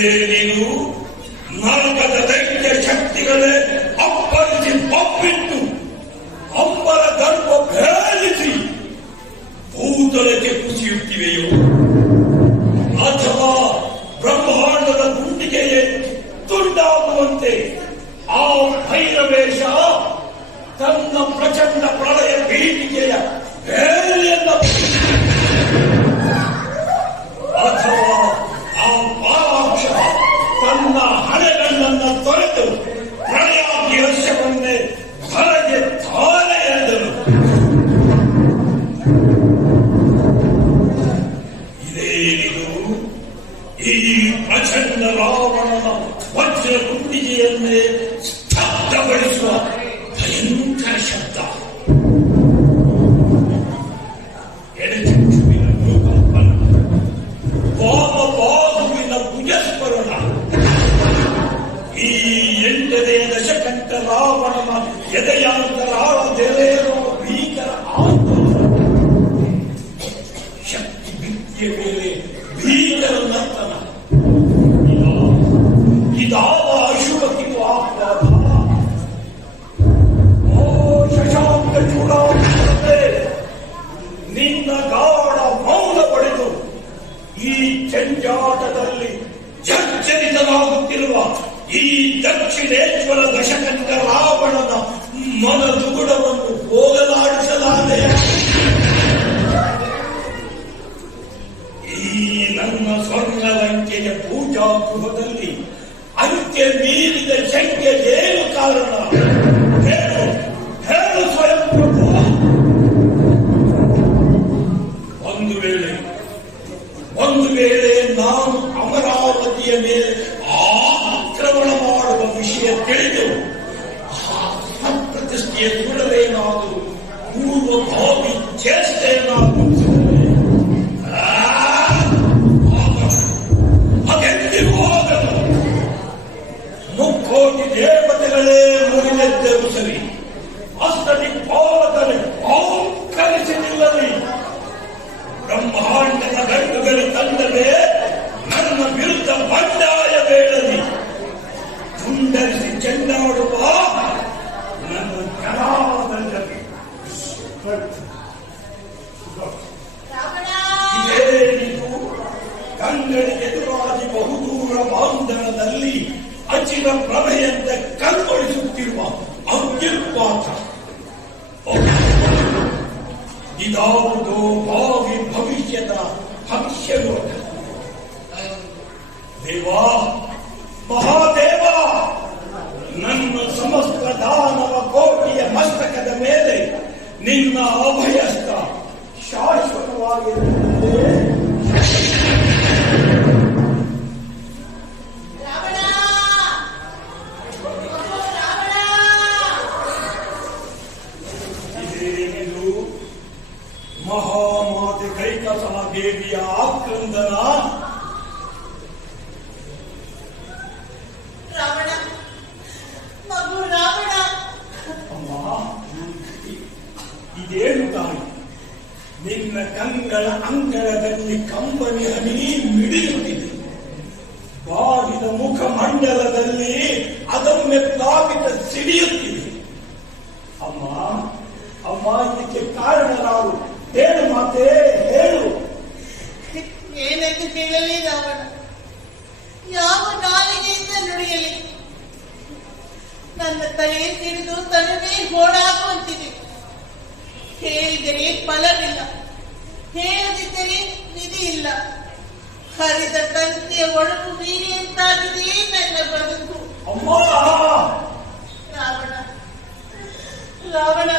ಏನಿದು ನರಕದ ದೈತ್ಯ ಶಕ್ತಿಗಳೇ ಅಪ್ಪಳಿಸಿ ಪಪ್ಪಿಟ್ಟು ಅಂಬರ ಗರ್ಭ ಭೇದಿಸಿ ಭೂತಲಕ್ಕೆ ಕುಸಿಯುತ್ತಿವೆಯೋ ಅಥವಾ ಬ್ರಹ್ಮಾಂಡದ ಗುಂಡಿಗೆಯೇ ತುಂಡಾಗುವಂತೆ ಆ ಭೈರವೇಶ ತನ್ನ ಪ್ರಚಂಡ ಪ್ರಳಯ ಪೀಠಿಕೆಯ ಬೇಲಿಯಿಂದ ಅಥವಾ ಆ ಪಾರಾಕ್ಷ ತನ್ನ ಹಣೆಗಣ್ಣನ್ನು ತೊರೆದು ಪ್ರಳಯಾಗ್ನಿ ರಸ್ಯವನ್ನೇ ಹೊರಗೆ ತಾರೆ ಎಳೆದರು. ಇದೇನಿದು? ಈ ಪ್ರಚಂಡ ರಾವಣನ ವಜ್ರ ಗುಂಡಿಗೆಯನ್ನೇ ಸ್ತಬ್ಧಗೊಳಿಸುವ ಭಯಂಕರ ಶಬ್ದ. ಎಡೆಚುಚ್ಚುವಿನ ಭೂಕಂಪನ, ವಾಮಬಾಹುವಿನ ಭುಜಸ್ಮರಣ, ಈ 8ನೇ ದಶಕಂಠ ರಾವಣನ ಎದೆಯಾಂತರಾಳದೆಲೆಯೋ ಭೀಕರ ಆಂದೋಲನ, ಶಕ್ತಿ ಭಿತ್ತಿಯ ಮೇಲೆ ಭೀಕರ ನರ್ತನ. ಇದಾವ ಅಶುಭಕ್ಕಿಗೂ ಆಹ್ವಾನ. ಓ ಶಶಾಂಕ ಚೂಡಾಂತೆ, ನಿನ್ನ ಗಾಢ ಮೌನ ಪಡೆದು ಈ ಜಂಜಾಟದಲ್ಲಿ ಜರ್ಜರಿತನಾಗುತ್ತಿರುವ ಈ ದಕ್ಷಿಣೇಶ್ವರ ದಶಕಂಠ ರಾವಣನ ಮನದುಗುಡವನ್ನು ಹೋಗಲಾಡಿಸಲಾರೆಯ. ಈ ನನ್ನ ಸ್ವರ್ಣಲಂಕೆಯ ಪೂಜಾ ಗೃಹದಲ್ಲಿ ಅಂತ್ಯ ಮೀರಿದ ಶಂಕೆ ಏನು ಕಾರಣ? ಹೇಳು, ಹೇಳು ಸ್ವಯಂ ಪ್ರಭು. ಒಂದು ವೇಳೆ ನಾನು ಅಮರಾವತಿಯ ಮೇಲೆ ಆಕ್ರಮಣ ಮಾಡುವ ವಿಷಯ ತಿಳಿದು ಪ್ರತಿಷ್ಠೆಯ ಸುಡಲೇನಾದರೂ ಪೂರ್ವಭಾವಿ ಚೇಷ್ಟೆಯನ್ನಾದರೂ ಅದೆಂದಿರುವಾಗಲು ಮುಕ್ಕೋಟಿ ದೇವತೆಗಳೇ ಮುರಿದೆದ್ದರು ಸರಿ, ಅಷ್ಟದಿಕ್ಪಾಲಕರೇ ಔಕರಿಸಿ ನಿಲ್ಲಲಿ. ಬ್ರಹ್ಮಾಂಡದ ಗಂಡುಗಳು ತಂದವೇ ನನ್ನ ವಿರುದ್ಧ ಬಂಡಾಯ ಬೇಡಲಿ. ತುಂಡರಿಸಿ ಚೆಂಡಾಡುವ ನನ್ನ ಜನಾದಲ್ಲಿ ಇದೇನಿದು? ಗಂಗಳಿಗೆ ಎದುರಾಗಿ ಬಹುದೂರ ಬಾಂಧನದಲ್ಲಿ ಅಚಿರ ಪ್ರಭೆಯಂತೆ ಕಲ್ಗೊಳಿಸುತ್ತಿರುವ ಅತ್ಯುತ್ಪಾತ. ಇದಾವುದೋ ಭಾವಿ ಭವಿಷ್ಯದ ಭವಿಷ್ಯಲೋಕ. ದೇವಾ, ಮಹಾದೇವ, ನನ್ನ ಸಮಸ್ತ ದಾನವ ಕೋಟಿಯ ಮಸ್ತಕದ ಮೇಲೆ ನಿನ್ನ ಅಭಯಸ್ಥ ಶಾಶ್ವತವಾಗಿರುತ್ತದೆ. ಮಹಾಮಾತೆ ಕೈಕಸಾ ದೇವಿಯ ಆಕ್ರಂದನ. ರಾವಣ, ಮಗು ರಾವಣ. ಅಮ್ಮ, ಇದೇನು ತಾಯಿ? ನಿನ್ನ ಕಂಗಳ ಅಂಗಳದಲ್ಲಿ ಕಂಬನಿ ಹನಿ ಮಿಡಿಯುತ್ತಿದೆ. ಬಾಡಿದ ಮುಖಮಂಡಲದಲ್ಲಿ ಅದೊಮ್ಮೆ ತಾಪಿತ ಸಿಡಿಯುತ್ತಿದೆ. ಅಮ್ಮ ಅಮ್ಮ, ಇದಕ್ಕೆ ಕಾರಣ ನಾವು ಹೇಳು ಮಾತೆ, ಹೇಳು. ಏನೆಂದು ಕೇಳಲಿ ರಾವಣ? ಯಾವ ನಾಲಿಗೆಯಿಂದ ನುಡಿಯಲಿ? ನನ್ನ ತಲೆ ಸಿಡಿದು ತನವೇ ಹೋಡಾಗುವಂತಿದೆ. ಹೇಳಿದರೆ ಫಲವಿಲ್ಲ, ಹೇಳದಿದ್ದರೆ ವಿಧಿ ಇಲ್ಲ. ಹರಿದ ತಂತಿಯ ಒಳಗು ಮೀರಿಯಂತಾಗಿದೆ ನನ್ನ ಬದುಕು. ಅಮ್ಮ, ರಾವಣ ರಾವಣ,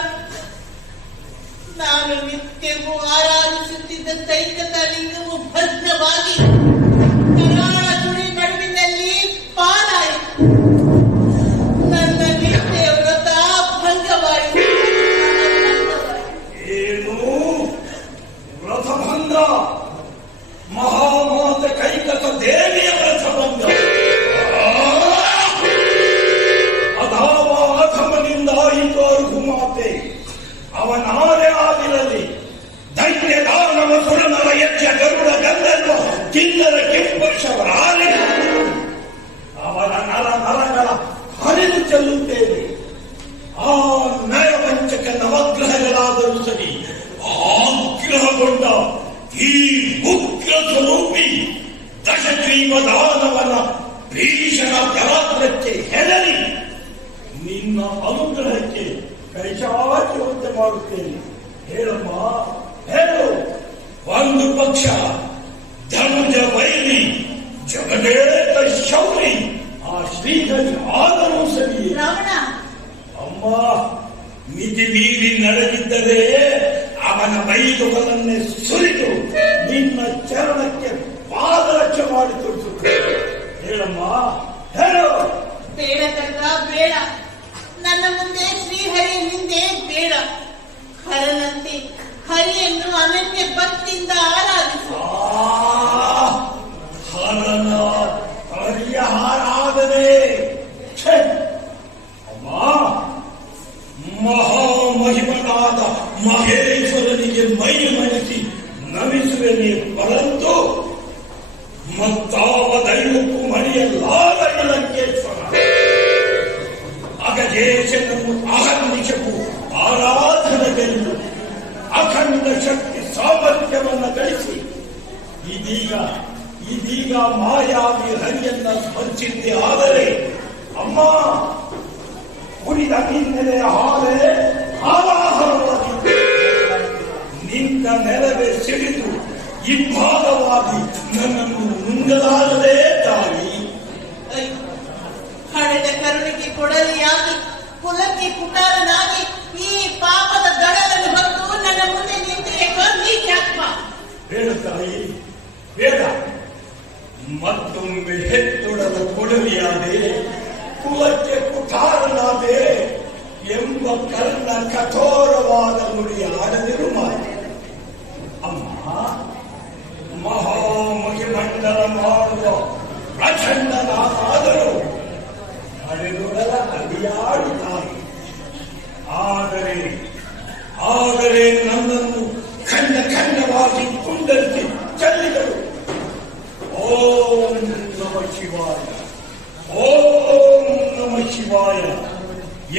ನಾನು ನಿತ್ಯವೂ ಆರಾಧಿಸುತ್ತಿದ್ದ ದೈತ್ಯದ ಲಿಂಗವು ಭಗ್ನವಾಗಿ ಕರಾಳ ತುಳಿ ನಡುವಿನಲ್ಲಿ ಪಾಲಾಯಿತು. ನನ್ನ ನಿತ್ಯ ವ್ರತ ಭಂಗವಾಯಿತು. ಏನು ವ್ರತಭಂಗ? ಮಹಾಮಾತೆ ಕೈಕಸ ದೇವಿಯ ವ್ರತಭಂಗ? ಅಧಾವ ಅಧಮನಿಂದಾಯಿತು ಅರ್ಹುಮಾತೆ. ಅವನಾರೇ ಆಗಿರಲಿ, ದೈತ್ಯ ದಾನವ ಸುರನರ ಯಜ್ಞ ಗರುಡ ಗಂಧರ್ವ ಕಿನ್ನರ ಕೆಂಪುರುಷವರಾರೆ ಅವನ ನರ ನರಗಳ ಹರಿದು ಚೆಲ್ಲುತ್ತೇನೆ. ಆ ನಯವಂಚಕ ನವಗ್ರಹಗಳಾದರೂ ಸರಿ, ಆಗ್ರಹಗೊಂಡ ಈ ಉಗ್ರ ಸ್ವರೂಪಿ ದಶಗ್ರೀವ ದಾನವನ ಭೀಷಣ ಪರಾಕ್ರಮಕ್ಕೆ ಹೆದರಿ ನಿನ್ನ ಅನುಗ್ರಹಕ್ಕೆ ಕೈಚಾಚುವಂತೆ ಮಾಡುತ್ತೇನೆ. ಹೇಳಮ್ಮ, ಹೇಳು. ಒಂದು ಪಕ್ಷ ಧನುಜ ವೈರಿ ಜಗದೇಕ ಶೌರಿ ಆ ಶ್ರೀಹರಿ ಆದರೂ ಸರಿಯೇ. ರಾವಣ, ಅಮ್ಮ, ಮಿತಿ ಮೀರಿ ನಡೆದಿದ್ದರೆ ಅವನ ಬೈದುಗಳನ್ನೇ ಸುರಿದು ನಿನ್ನ ಚರಣಕ್ಕೆ ಪಾದರಕ್ಷೆ ಮಾಡಿ ತೋರಿಸುತ್ತೆ. ಹೇಳಮ್ಮ, ಹೇಳು. ಬೇಡ ಕರ್ಗ, ಬೇಡ. ನನ್ನ ಮುಂದೆ ಶ್ರೀಹರಿಯ ಹಿಂದೆ ಬೇಡ. ಹರನಂತೆ ಹರಿಯನ್ನು ಅನನ್ಯ ಭಕ್ತಿಯಿಂದ ಆರಾಧಿಸು. ಹರನ ಹರಿಯ ಆರಾಧನೆ. ಅಮ್ಮ, ಮಹಾಮಹಿಮನಾದ ಮಹೇಶ್ವರನಿಗೆ ಮೈ ಮಣಿಸಿ ನಮಿಸುವೆನೇ ಪರಂತು ಮತ್ತಾವ ದೈವಕ್ಕೂ ಮಣಿಯಲಾದ ಲಂಕೇಶ್ವರ. ಅಗಜೇಶನನ್ನು ಅಹರ್ನಿಶಕ್ಕೂ ಆರಾಧನೆಗೆಂದು ಅಖಂಡ ಶಕ್ತಿ ಸಾಮರ್ಥ್ಯವನ್ನು ಗಳಿಸಿ ಇದೀಗ ಮಾಯಾವಿ ಹರಿಯನ್ನ ಸ್ಮರಿಸಿದ್ದೆ. ಆದರೆ ಅಮ್ಮ, ಕುಡಿದ ನಿನ್ನೆಲೆ ಹಾಲಾಹಲವಾಗಿ ನಿಂತ ನೆಲವೇ ಸಿಡಿದು ಇಬ್ಬಾಗವಾಗಿ ನನ್ನನ್ನು ನುಂಗಲಾಗದೆ ತಾಯಿ. ಹಣದ ಕರುಣಿಗೆ ಕೊಡಲಿಯಾಗಿ ಕುಲಕ್ಕೆ ಕುಟಾರನಾಗಿ ಈ ಪಾಪದ ದಡವನ್ನು ಹೊತ್ತು ನನ್ನ ಮುಂದೆ ನಿಂತಿದೆ ನೀಚಾತ್ಮ. ಬೇಡ ತಾಯಿ, ಬೇಡ. ಮತ್ತೊಮ್ಮೆ ಹೆತ್ತೊಡದ ಕೊಡಲಿಯಾದೆ, ಕುಲಕ್ಕೆ ಕುಟಾರನಾದೆ ಎಂಬ ಕರ್ಣ ಕಠೋರವಾದ ನುಡಿ ಆಡದಿರು ಮಾತೆ. ಅಮ್ಮ, ಮಹಾಮಹಿಮಂಡಲ ಮಾಡುವ ಪ್ರಚಂಡನಾದರೂ ನಡೆದೊಡಲ ಅಡಿಯಾಡಿ ತಾಯಿ. ಆದರೆ ನನ್ನನ್ನು ಖಂಡವಾಗಿ ಕುಂಡರಿಸಿ ಚೆಲ್ಲಿದರು. ಓಂ ನಮ ಶಿವಾಯ, ಓಂ ನಮ ಶಿವಾಯ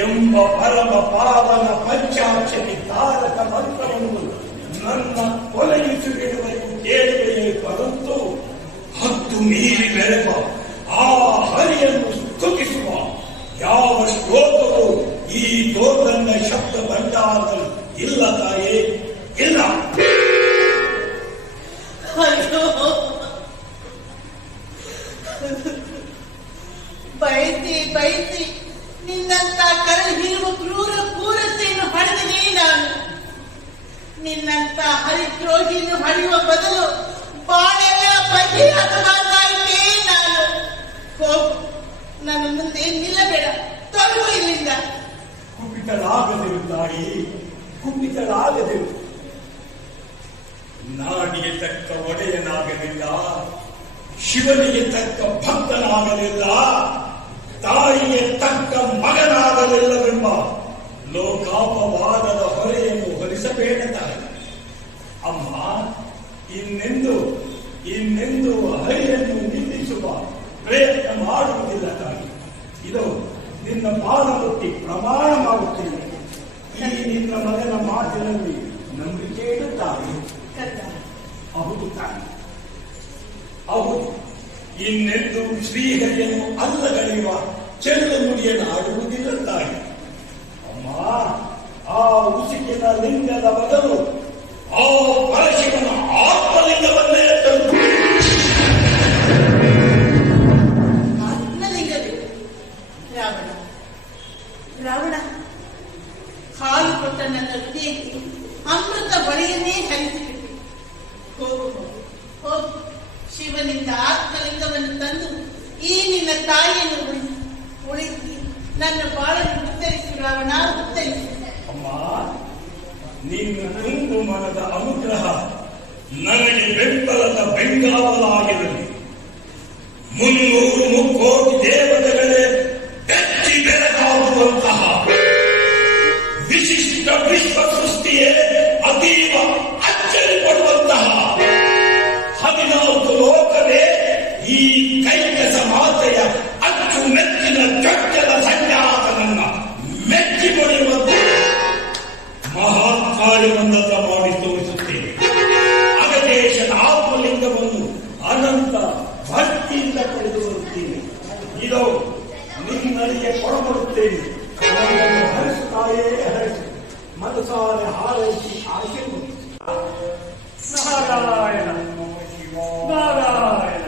ಎಂಬ ಪರಮ ಪಾವನ ಪಂಚಾಕ್ಷರಿ ತಾರಕ ಮಂತ್ರವನ್ನು ನನ್ನ ಕೊಲೆಯಿಸುವಿರುವರೆಗೂ ಕೇಳಿದೆಯೇ ಪರಂತು ಹತ್ತು ಮೀರಿ ಬೆಳೆವ ಆ ಹರಿಯನ್ನು ಸ್ತುತಿಸುವ ಯಾವ ಶ್ಲೋಕವು ಈ ದೋರ್ಗನ್ನ ಶಬ್ದ ಭಂಡಾರದಲ್ಲಿ ಇಲ್ಲ ತಾಯೇ, ಇಲ್ಲ. ಬಯಸಿ ನಿನ್ನಂತ ಕರಳು ಹಿರುವ ಕ್ರೂರತೆಯನ್ನು ಹಡೆದಿದೆ ನಾನು. ನಿನ್ನಂತ ಹರಿದ್ರೋಹಿಯನ್ನು ಹಡೆಯುವ ಬದಲು ಬಾಳೆಲ್ಲ ಬಗೆಯಾಗಬಾರ್ದಾಯಿತೇ ನಾನು. ಹೋಗು, ನನ್ನ ಮುಂದೆ ನಿಲ್ಲಬೇಡ, ತೊಲಗು ಇಲ್ಲಿಂದ. ಕುಪಿತಳಾಗದಿರು ತಾಯಿ, ಕುಪಿತಳಾಗದಿರು. ನಾಡಿಗೆ ತಕ್ಕ ಒಡೆಯನಾಗಲಿಲ್ಲ, ಶಿವನಿಗೆ ತಕ್ಕ ಭಕ್ತನಾಗಲಿಲ್ಲ, ತಾಯಿಗೆ ತಕ್ಕ ಮಗನಾಗಲಿಲ್ಲವೆಂಬ ಲೋಕಾಪವಾದದ ಹೊರೆಯನ್ನು ಹೊರಿಸಬೇಡ ತಾಯಿ. ಅಮ್ಮ, ಇನ್ನೆಂದು ಹರಿಯನ್ನು ನಿಂದಿಸುವ ಪ್ರಯತ್ನ ಮಾಡುವುದಿಲ್ಲ ತಾಯಿ. ಇದು ನಿನ್ನ ಪಾದ ಮುಟ್ಟಿ ಪ್ರಮಾಣ ಮಾಡುತ್ತೇನೆ. ಈ ನಿನ್ನ ಮಗನ ಮಾತಿನಲ್ಲಿ ನಂಬಿಕೆ ಇಡುತ್ತಾನೆ. ಹೌದು ತಾಯಿ, ಹೌದು. ಇನ್ನೆಂದು ಶ್ರೀಹರಿಯನ್ನು ಅಲ್ಲಗಳೆಯುವ ಚೆಲ್ಲು ನುಡಿಯನ್ನು ಆಡುವುದಿಲ್ಲ ತಾಯಿ. ಅಮ್ಮ, ಆ ಉಸುಕಿನ ಲಿಂಗದ ಬದಲು ಆ ಪರಶಿವನ ಆತ್ಮಲಿಂಗವನ್ನೇ ತಂದು ಆತ್ಮಲಿಂಗವೇ ರಾವಣ ಹಾಲು ಕೊಟ್ಟ ನನ್ನ ಹೃದಯಕ್ಕೆ ಅಮೃತ ಬಳಿಯನ್ನೇ ಹರಿಸಿಬಿಟ್ಟು ಹೋಗು, ಶಿವನಿಂದ ಆತ್ಮಲಿಂಗವನ್ನು ತಂದು ಈ ನಿನ್ನ ತಾಯಿಯನ್ನು ಉಳಿಸಿ ನನ್ನ ಬಾಳನ್ನು ಉತ್ತರಿಸಿ ರಾವಣ, ಉತ್ತರಿಸಿ. ಅಮ್ಮ, ನಿನ್ನ ತುಂಬು ಮನದ ಅನುಗ್ರಹ ನನಗೆ ಬೆಂಬಲದ ಬೆಂಗಾವಲಾಗಿರಲಿ. 300 ಮುಕ್ಕೋಟಿ ದೇವತೆಗಳೇ ಬೆಚ್ಚಿ ಬೆಳಗಾಗುವಂತಹ ವಿಶಿಷ್ಟ ವಿಶ್ವ ಸೃಷ್ಟಿಯೇ ಅತೀವ ಅಚ್ಚರಿ ಪಡುವಂತಹ 14 ಲೋಕವೇ ಈ ಕೈಕಸ ಮಾತೆಯ ಅಚ್ಚು ಮೆಚ್ಚಿನ ಚೊಚ್ಚಲ ಸಂಜಾತನನ್ನ ಮೆಚ್ಚಿ ಪಡೆಯುವಂತೆ ಮಹಾನ್ ಕಾರ್ಯವೊಂದನ್ನು ಮಾಡಿ ತೋರಿಸುತ್ತೇನೆ. ಅಗದೇಶದ ಆತ್ಮಲಿಂಗವನ್ನು ಅನಂತ ಭಕ್ತಿಯಿಂದ ಪಡೆದು ಬರುತ್ತೇನೆ. ಇದು ನಿನ್ನರಿಗೆ ಕೊಡಬರುತ್ತೇನೆ. ನನ್ನನ್ನು ಹರಿಸುತ್ತಾಯೇ ಹರಿಸು, ಮನಸಾರೆ ಹಾರೈಸಿ ಆಶೀರ್ವದಿಸಿ. ನಾರಾಯಣ ನಾರಾಯಣ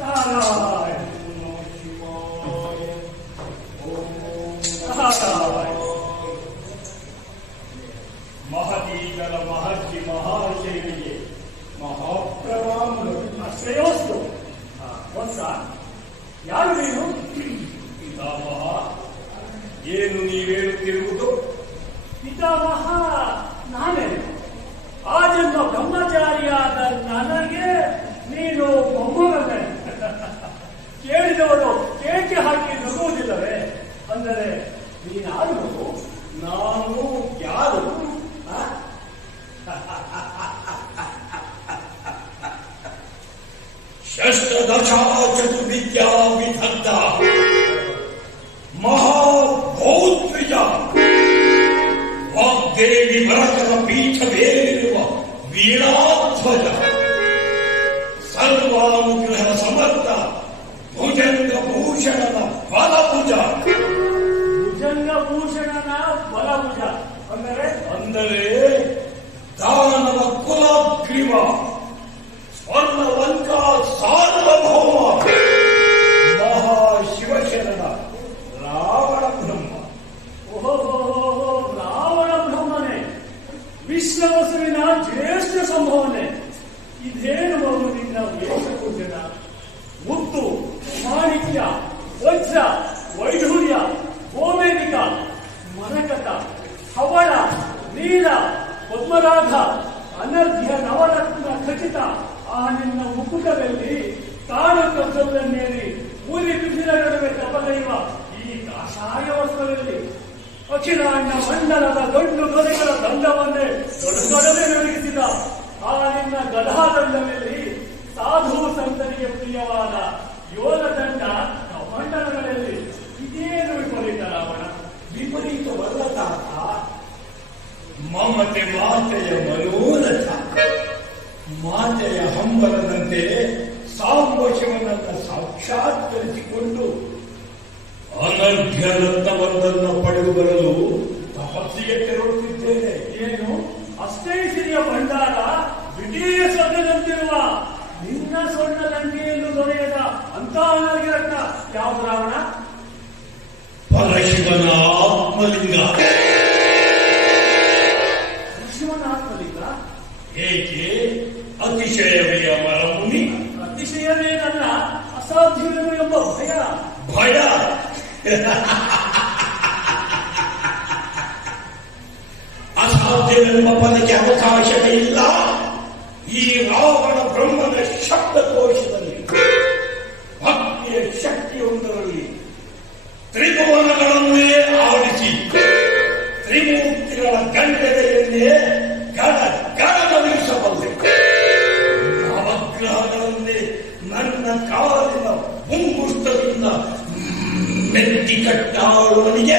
ನಾರಾಯಣ ಮಹತೀಗರ ಮಹರ್ಷಿ ಮಹಾಶೈಲಿಗೆ ಮಹಾಪ್ರಮಾಣಗಳು ಶ್ರೇಯೋಸ್ತು. ಹೊಸ ಯಾರು ನೀನು? ಪಿತಾಮಹ, ಏನು ನೀವೇಳುತ್ತಿರುವುದು? ಪಿತಾಮಹ ನಾನೇ. ಆ ಜನ್ಮ ಬ್ರಹ್ಮಚಾರಿಯಾದ ನನಗೆ ನೀನು ಮೊಮ್ಮಗನೇ. ಕೇಳಿದವರು ಕೇಕೆ ಹಾಕಿ ನಗುವುದಿಲ್ಲವೇ? ಅಂದರೆ ನೀನಾರು, ನಾನು ಯಾರು? ಶಸ್ತ್ರದಶಾ ಚತುರ್ವಿದ್ಯಾ ವಿಧತ್ತ ಮಹಾಭೌದ್ವಿಜ ವಾಗ್ದೇವಿ ಭರತನ ಪೀಠವೇರಿರುವ ವೀಣಾಧ್ವಜ ಸರ್ವಾನುಗ್ರಹ ಸಮರ್ಥ ಭುಜಂಗಭೂಷಣನ ಬಲಭುಜ. ಭುಜಂಗಭೂಷಣನ ಬಲಭುಜ ಅಂದರೆ ದಾನವ ಕುಲಗ್ರೀವ ಸ್ವರ್ಣಲಂಕಾ ಸಾರ್ವಭೌಮ ಮಹಾಶಿವಶರಣ ರಾವಣ ಬ್ರಹ್ಮ. ಓಹೋ, ರಾವಣ ಬ್ರಹ್ಮನೇ, ವಿಶ್ವವಸುವಿನ ಜ್ಯೇಷ್ಠ ಸಂಭವನೆ. ಇದೇನು ಅವರು ನಿನ್ನ ವೇಷಪೂಜನ? ಮುತ್ತು, ಮಾಣಿಕ್ಯ, ವಜ್ರ, ವೈಢೂರ್ಯ, ಗೋಮೇಧಿಕ, ಮರಕತ, ಹವಳ, ನೀಲ, ಪದ್ಮರಾಧ, ಅನರ್ಘ್ಯ ನವರತ್ನ ಖಚಿತ ಆ ನಿನ್ನ ಮುಕುಟದಲ್ಲಿ ತಾಳು ಕದ್ದವನ್ನೇರಿ ಊರಿ ಬಿಸಿಲ ನಡುವೆ ತಪದೈವ ಈ ಕಾಷಾಯ ವಸ್ತ್ರದಲ್ಲಿ ಅಖಿಲಾಂಡ ಮಂಡಲದ ದೊಡ್ಡ ದೊರೆಗಳ ದಂಡವನ್ನೇ ದೊಡ್ಡದೊಡನೆ ನಡಗಿಸಿದ ಆ ನಿನ್ನ ಗದಾದಂಡದಲ್ಲಿ ಸಾಧು ಸಂತರಿಗೆ ಪ್ರಿಯವಾದ ಯೋಗದಂಡ ಕಮಂಡಲಗಳಲ್ಲಿ ಇದೇನು ವಿಪರೀತ ರಾವಣ? ವಿಪರೀತವಲ್ಲ ತಾತ, ಮಮತೆ ಮಾತೆಯ ಮನೋರಥ. ಮಾತೆಯ ಹಂಬಲದಂತೆ ಸಾಂಬಶಿವನನ್ನ ಸಾಕ್ಷಾತ್ಕರಿಸಿಕೊಂಡು ಅನರ್ಘ್ಯ ರತ್ನವೊಂದನ್ನು ಪಡೆದು ಬರಲು ತಪಸ್ಸಿಗೆ ತೆರಳುತ್ತಿದ್ದೇನೆ. ಏನು ಅಷ್ಟೇ ಸಿರಿಯ ಭಂಡಾರ ವಿಟೀಯ ಸ್ವರ್ಣದಂತಿರುವ ನಿನ್ನ ಸ್ವರ್ಣದಂತೆಯನ್ನು ದೊರೆಯದ ಅಂತ ಅನರ್ಘ್ಯ ರತ್ನ ಯಾವುದು ರಾವಣ? ಪರಶಿವನ ಆತ್ಮಲಿಂಗ. ಶಿವನ ಆತ್ಮಲಿಂಗ? ಏಕೆ? ಅತಿಶಯವೇ ಅಮರ ಮುನಿ. ಅತಿಶಯವೇನಲ್ಲ, ಅಸಾಧ್ಯವೇನು ಎಂಬ ಭಯ. ಭಯ? ಅಸಾಧ್ಯವೆಂಬ ಪದಕ್ಕೆ ಅವಕಾಶವೇ ಇಲ್ಲ. ಈ ರಾವಣ ಬ್ರಹ್ಮನ ಶಬ್ದಕೋಶದಲ್ಲಿ ಭಕ್ತಿಯ ಶಕ್ತಿಯೊಂದರಲ್ಲಿ ತ್ರಿಭುವನಗಳನ್ನೇ ಆಡಿಸಿ ತ್ರಿಮೂರ್ತಿಗಳ ಗಂಡದೆಯನ್ನೇ ಗಡ ಗಡದವಿಸಬಲ್ಲೆ. ನವಗ್ರಹಗಳ ನನ್ನ ಕಾಲಿನ ಮುಂಗುಷ್ಟದಿಂದ ಮೆಟ್ಟಿಕಟ್ಟಾಳುವನಿಗೆ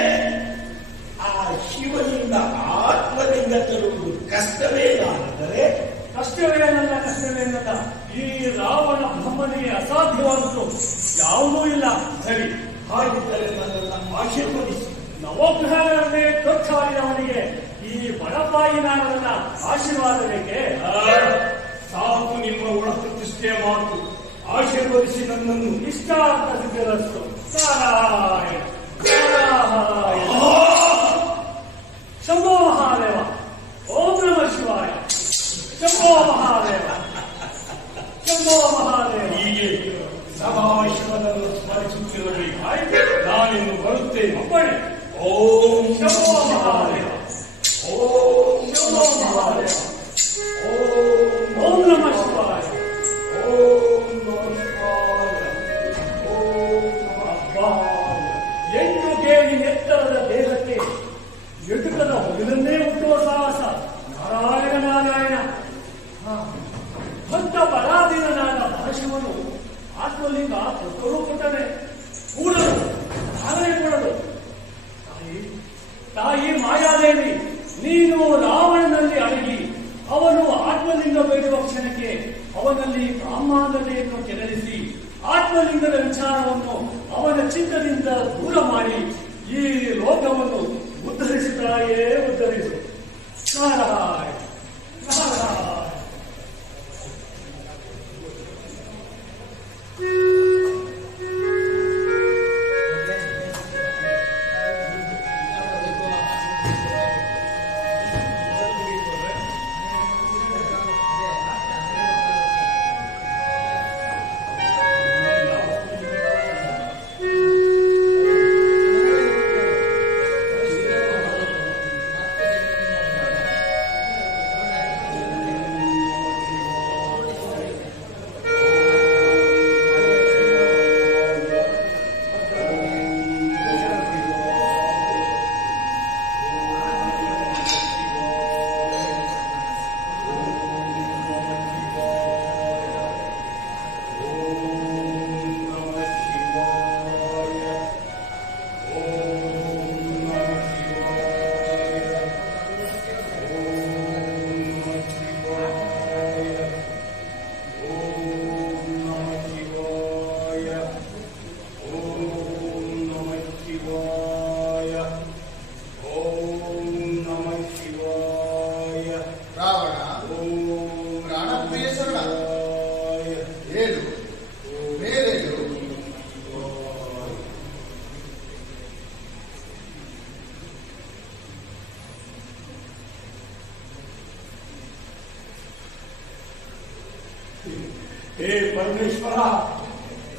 ಆ ಶಿವನಿಂದ ಆತ್ಮಲಿಂಗ ತರುವುದು ಕಷ್ಟವೇನಾದರೆ ಕಷ್ಟವೇನಲ್ಲ ಈ ರಾವಣ ಬ್ರಹ್ಮನಿಗೆ ಅಸಾಧ್ಯವಾದದ್ದು ಯಾವುದೂ ಇಲ್ಲ. ಸರಿ, ಹಾಗಿದ್ದರೆ ನನ್ನನ್ನು ಆಶೀರ್ವದಿಸಿ. ನವಗ್ರಹಗಳನ್ನೇ ತೊಚ್ಚಾಡಿದವನಿಗೆ ಈ ಬಡಪಾಯಿನಾರನ ಆಶೀರ್ವಾದ ಬೇಕೆ? ಸಾಕು ನಿಮ್ಮ ಒಳ ಪ್ರತಿಷ್ಠೆಯ ಮಾತು. ಆಶೀರ್ವದಿಸಿ ನನ್ನನ್ನು. ಇಷ್ಟಾರ್ಥ ಸಿದ್ಧರಸ್ತು. ನಾರಾಯಣ ನಾರಾಯಣ. ಶಂಭೋ ಮಹಾದೇವ. ಓಂ ನಮ ಶಿವಾಯ. ಶಂಭೋ ಮಹಾದೇವ. ಶಂಭೋ ಮಹಾದೇವ. ಹೀಗೆ ಸದಾಶಿವನನ್ನು ಸ್ಮರಿಸುತ್ತಿರಬೇಕಾಯ್ತು. ನಾನಿನ್ನು ಬರುತ್ತೇನೆ. ಅಪ್ಪಣೆ. ಓಂ ಶಂಭೋ ಮಹಾದೇವ. ಓಂ ಶಂಭೋ ಮಹಾದೇವ. ಓಂ ಓಂ ನಮ ಶಿವಾಯ. ಓಂ ನಮಃ ಶಿವಾಯ. ಓಂ ನಮಃ. 8 ಕೇಳಿ ಎತ್ತರದ ದೇಹಕ್ಕೆ ಎಟುಕದ ಹೊಗಲನ್ನೇ ಹುಟ್ಟುವ ಸಾಹಸ. ನಾರಾಯಣ ನಾರಾಯಣ. ಭಕ್ತ ಪರಾಧೀನನಾದ ಪರಶಿವನು ಆತ್ಮಲಿಂಗ ಕೊಟ್ಟರೂ ಕೊಟ್ಟನೆ, ಕೂಡಲು ನಾನೇ ಕೊಡಲು. ತಾಯಿ ಮಾಯಾದೇವಿ, ನೀನು ರಾವಣನಲ್ಲಿ ಅಡಗಿ ಅವನು ಆತ್ಮಲಿಂಗ ಬೇಡುವ ಕ್ಷಣಕ್ಕೆ ಅವನಲ್ಲಿ ಬ್ರಹ್ಮಾಂಡತೆಯನ್ನು ಕೆರಳಿಸಿ ಆತ್ಮಲಿಂಗದ ವಿಚಾರವನ್ನು ಅವನ ಚಿತ್ತದಿಂದ ದೂರ ಮಾಡಿ ಈ ಲೋಕವನ್ನು ಉದ್ಧರಿಸಿದಾಯೇ ಉದ್ಧರಿಸು. ನಾರಾಯಣ ನಾರಾಯಣ. ಹೇ ಪರಮೇಶ್ವರ,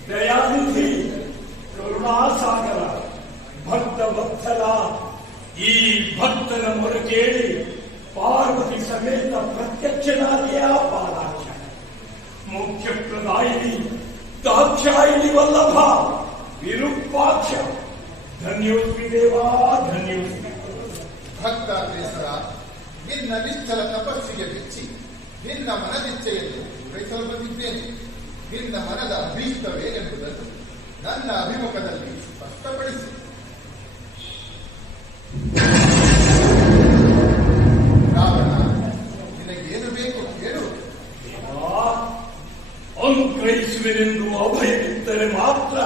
ದಯಾನಿಧಿ, ಕರುಣಾಸಾಗರ, ಭಕ್ತ ವತ್ಸಲ, ಈ ಭಕ್ತನ ಮೊರೆ ಕೇಳಿ ಪಾರ್ವತಿ ಸಮೇತ ಪ್ರತ್ಯಕ್ಷನಾದಿಯ ಪಾದಾಕ್ಷ ಮುಖ್ಯ ಪ್ರದಾಯಿನಿ ದಾಕ್ಷಾಯಿನಿ ವಲ್ಲಭ ವಿರೂಪಾಕ್ಷ. ಧನ್ಯೋಸ್ಮಿ ದೇವಾ, ಧನ್ಯೋಸ್ಮಿ. ಭಕ್ತಾಗ್ರೇಸರ, ನಿನ್ನ ನಿಶ್ಚಲ ತಪಸ್ಸಿಗೆ ಮೆಚ್ಚಿ ನಿನ್ನ ಮನದಿಚ್ಛೆಯನ್ನು ಪೂರೈಸಲು ಬಂದಿದ್ದೇನೆ. ನಿನ್ನ ಮನದ ಅಭೀಷ್ಟವೇನೆಂಬುದನ್ನು ನನ್ನ ಅಭಿಮುಖದಲ್ಲಿ ಸ್ಪಷ್ಟಪಡಿಸಿ. ರಾವಣ, ನಿನಗೇನು ಬೇಕು ಕೇಳು. ಅನುಗ್ರಹಿಸುವೆನೆಂದು ಅಭಯವಿದ್ದರೆ ಮಾತ್ರ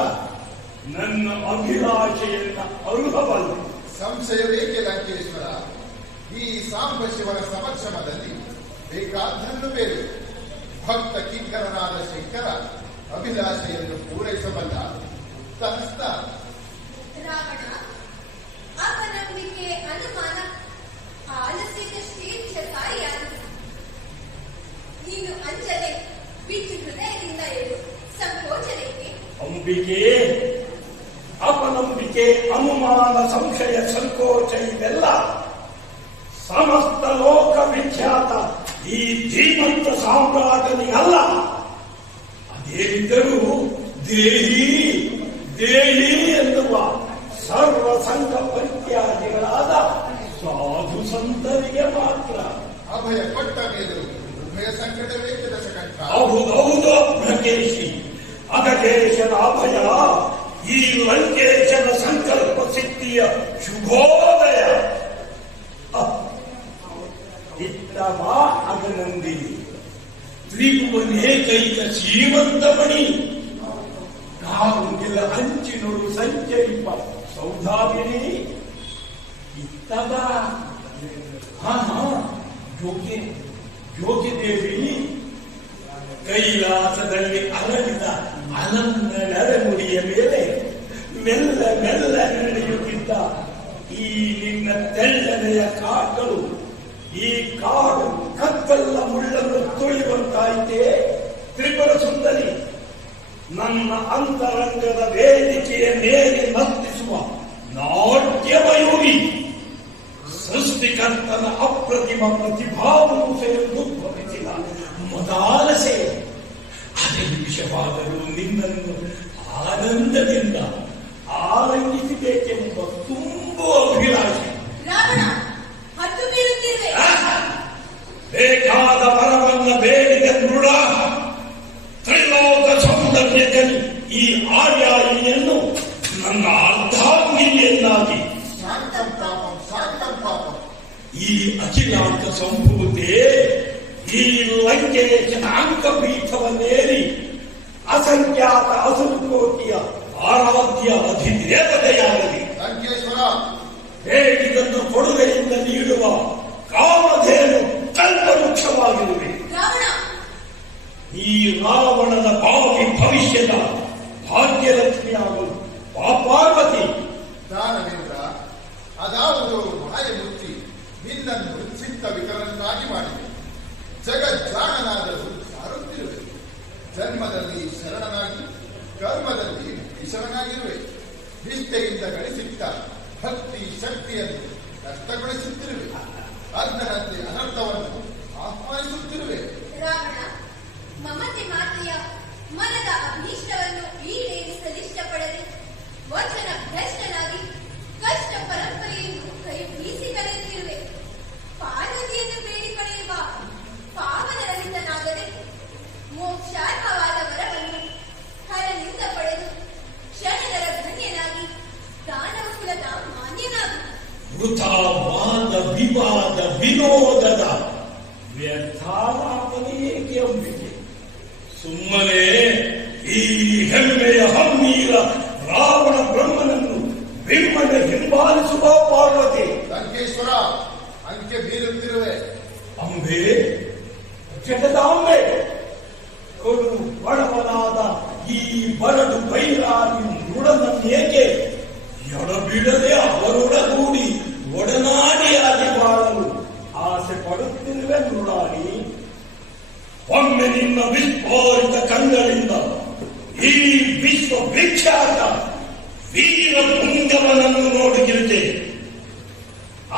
ನನ್ನ ಅಭಿಲಾಷೆಯನ್ನ ಅರ್ಹವಲ್ಲ. ಸಂಶಯವೇಕೆ ಲಂಕೇಶ್ವರ? ಈ ಸಾಂಬ ಶಿವನ ಸಮಕ್ಷಮದಲ್ಲಿ ಬೇಕಾದ್ದನ್ನು ಬೇರು. ಭಕ್ತ ಕಿಂಕರನಾದ ಶಂಕರ ಅಭಿಲಾಷೆಯನ್ನು ಪೂರೈಸಬಲ್ಲ. ತನಸ್ತ ರಾವಣ, ಅಪನಂಬಿಕೆ, ಅನುಮಾನ, ಆಲಸ್ಯದಷ್ಟೇ ಸಾಯಿಯಾದ. ನೀನು ಅಂಜದೆ ಬಿಚ್ಚು ಹೃದಯದಿಂದ ಏಳು, ಸಂಕೋಚನೆಗೆ. ಅಂಬಿಕೆ, ಅಪನಂಬಿಕೆ, ಅನುಮಾನ, ಸಂಶಯ, ಸಂಕೋಚ ಇವೆಲ್ಲ ಸಮಸ್ತ ಲೋಕ ವಿಖ್ಯಾತ ಈ ಧೀಮಂತ ಸಾಮ್ರಾಟನಿಗಲ್ಲ. ಅದೇನಿದ್ದರೂ ದೇಹಿ ದೇಹಿ ಎನ್ನುವ ಸರ್ವ ಸಂಘ ಪರಿತ್ಯಾಗಿಗಳಾದ ಸಾಧು ಸಂತರಿಗೆ ಮಾತ್ರ. ಅಭಯ ಕೊಟ್ಟ ಮೇಲೂ ಉಭಯ ಸಂಕಟವೇ ದಶಕಂಠ. ಹೌದೌದು ಪ್ರಕೇಶಿ, ನಾಗಕೇಶನ ಅಭಯ, ಈ ಲಂಕೇಶನ ಸಂಕಲ್ಪ ಸಿದ್ಧಿಯ ಶುಭೋದಯ. ಇತ್ತವ ಅಗನಂದಿನಿ ತ್ರಿಭುವನೇಕೈಕ ಶ್ರೀಮಂತಮಣಿ, ಕಾರುಂಗಿಲ ಅಂಚಿನೊಳು ಸಂಚರಿಪ ಸೌಧಾಮಿನಿ. ಇತ್ತವ ಯೋಗ್ಯದೇವಿ ಕೈಲಾಸದಲ್ಲಿ ಅರಳಿದ ಅನಂತ ನರನುಡಿಯ ಮೇಲೆ ಮೆಲ್ಲ ಮೆಲ್ಲ ನಡೆಯುತ್ತಿದ್ದ ಈ ನಿನ್ನ ತೆಳ್ಳನೆಯ ಕಾಕಲು, ಈ ಕಾಡು ಕತ್ತಲ್ಲ ಮುಳ್ಳನ್ನು ತುಳಿಯುವಂತಾಯಿತೆ. ತ್ರಿಪುರ ಸುಂದರಿ, ನನ್ನ ಅಂತರಂಗದ ವೇದಿಕೆಯ ಮೇಲೆ ನರ್ತಿಸುವ ನಾಟ್ಯಮಯೂರಿ, ಸೃಷ್ಟಿಕರ್ತನ ಅಪ್ರತಿಮ ಪ್ರತಿಭಾವಂಸೆಯನ್ನು ಉದ್ಭವಿಸಿದ ಮದಾಲಸೆ. ಅದೇ ವಿಷವಾದರೂ ನಿನ್ನನ್ನು ಆನಂದದಿಂದ ಆರಂಭಿಸಬೇಕೆಂಬ ತುಂಬು ಅಭಿಲಾಷೆ. ರಾವಣ, ಹತ್ತು ಬೀಳುತ್ತಿರುವೆ. ಬೇಕಾದ ವರವನ್ನ ಬೇಡಿದ ದೃಢ ತ್ರಿಲೋಕ ಸೌಂದರ್ಯದಲ್ಲಿ ಈ ಆರ್ಯಾಯಿಯನ್ನು ನನ್ನ ಅರ್ಧಾಂಗಿನಿಯನ್ನಾಗಿ, ಶಾಂತಂ ಪಾಪಂ ಶಾಂತಂ ಪಾಪಂ, ಈ ಅಖಿಲಾಂತ ಸಂಭೂತೆ, ಈ ಲಂಕೇಶನ ಅಂಕಪೀಠವನ್ನೇರಿ ಅಸಂಖ್ಯಾತ ಅಸುರಕೋಟಿಯ ಆರಾಧ್ಯ ಅಧಿದೇವತೆಯಾಗಲಿ. ಲಂಕೇಶ್ವರ, ಬೇಡಿದನ್ನು ಕೊಡುಗೆಯಿಂದ ನೀಡುವ ಕಾಮಧೇನು ಕಲ್ಪವೃಕ್ಷವಾಗಿರುವೆ. ರಾವಣ, ಈ ರಾವಣನ ಭಾವಿ ಭವಿಷ್ಯದ ಭಾಗ್ಯಲಕ್ಷ್ಮಿಯಾಗಲು ಪಾರ್ವತಿ. ದಾನವೇಂದ್ರ, ಅದಾವುದು ಮಾಯಮೂರ್ತಿ ನಿನ್ನನ್ನು ಚಿತ್ತ ವಿಕರನ್ನಾಗಿ ಮಾಡಿದೆ. ಜಗಜ್ಜಾಣನಾದರೂ ಸಾರುತ್ತಿರುವೆ. ಜನ್ಮದಲ್ಲಿ ಶರಣನಾಗಿ ಕರ್ಮದಲ್ಲಿ ವಿಶರಣಾಗಿರುವೆ. ನಿಷ್ಠೆಯಿಂದ ಗಳಿಸಿದ್ದ ಭಕ್ತಿ ಶಕ್ತಿಯನ್ನು ನಷ್ಟಗೊಳಿಸುತ್ತಿರುವೆ. ಅರ್ಧನಂತೆ ಅನರ್ಥವನ್ನು ಆಹ್ವಾನಿಸುತ್ತಿರುವೆ. ರಾವಣ, ಮಮತೆ ಮಾತೆಯ ಮನದ ಅಭೀಷ್ಟವನ್ನು ಈಡೇರಿಸಲಿಷ್ಟಪಡದೆ ವಚನ ಭ್ರಷ್ಟನಾಗಿ ಕಷ್ಟ ಪರಂಪರೆಯನ್ನು ಕೈ ಬೀಸಿ ಕರೆಯುತ್ತಿರುವೆ. ಪಾರ್ವತಿಯನ್ನು ಬೇಡಿ ಪಡೆಯುವ ಪಾವನರಹಿತನಾಗದೆ ಮೋಕ್ಷಾರ್ಹವಾದ ವರವನ್ನು ಹರನಿಂದ ಪಡೆದು ಕ್ಷಣದರ ಧನ್ಯನಾಗಿ ದಾನವ ಕುಲದ ಮಾನ್ಯನಾಗು. ವೃಥಾವಾದ ವಿವಾದ ವಿನೋದದ ವ್ಯರ್ಥಾಲಾಪನೆ ಏಕೆ ಅಂಬಿಕೆ? ಸುಮ್ಮನೆ ಈ ಹೆಮ್ಮೆಯ ಹಮ್ಮೀರ ರಾವಣ ಬ್ರಹ್ಮನನ್ನು ಬಿಮ್ಮನೆ ಹಿಂಬಾಲಿಸುವ ಪಾರ್ವತಿ. ಲಂಕೇಶ್ವರ, ಅಂಕೆ ಬೀರುತ್ತಿರುವೆ. ಅಂಬೆ, ಜಗದಾಂಬೆ, ಕೊಡು ಬಡವನಾದ ಈ ಬರಡು ಬೈರಾಗಿ ನುಡನನ್ನೇಕೆ ಎಡಬಿಡದೆ ಅವರೊಡಗೂಡಿ ಒಡನಾಡಿಯಾಗಿ ಬಾಳಲು ಆಸೆ ಪಡುತ್ತಿರುವೆ ನುಡಾಡಿ. ಒಮ್ಮೆ ನಿನ್ನ ವಿಸ್ಫೋರಿತ ಕಣ್ಣುಗಳಿಂದ ಈ ವಿಶ್ವ ವಿಖ್ಯಾತ ವೀರ ಪುಂಗವನನ್ನು ನೋಡುತ್ತಿರುತ್ತೆ.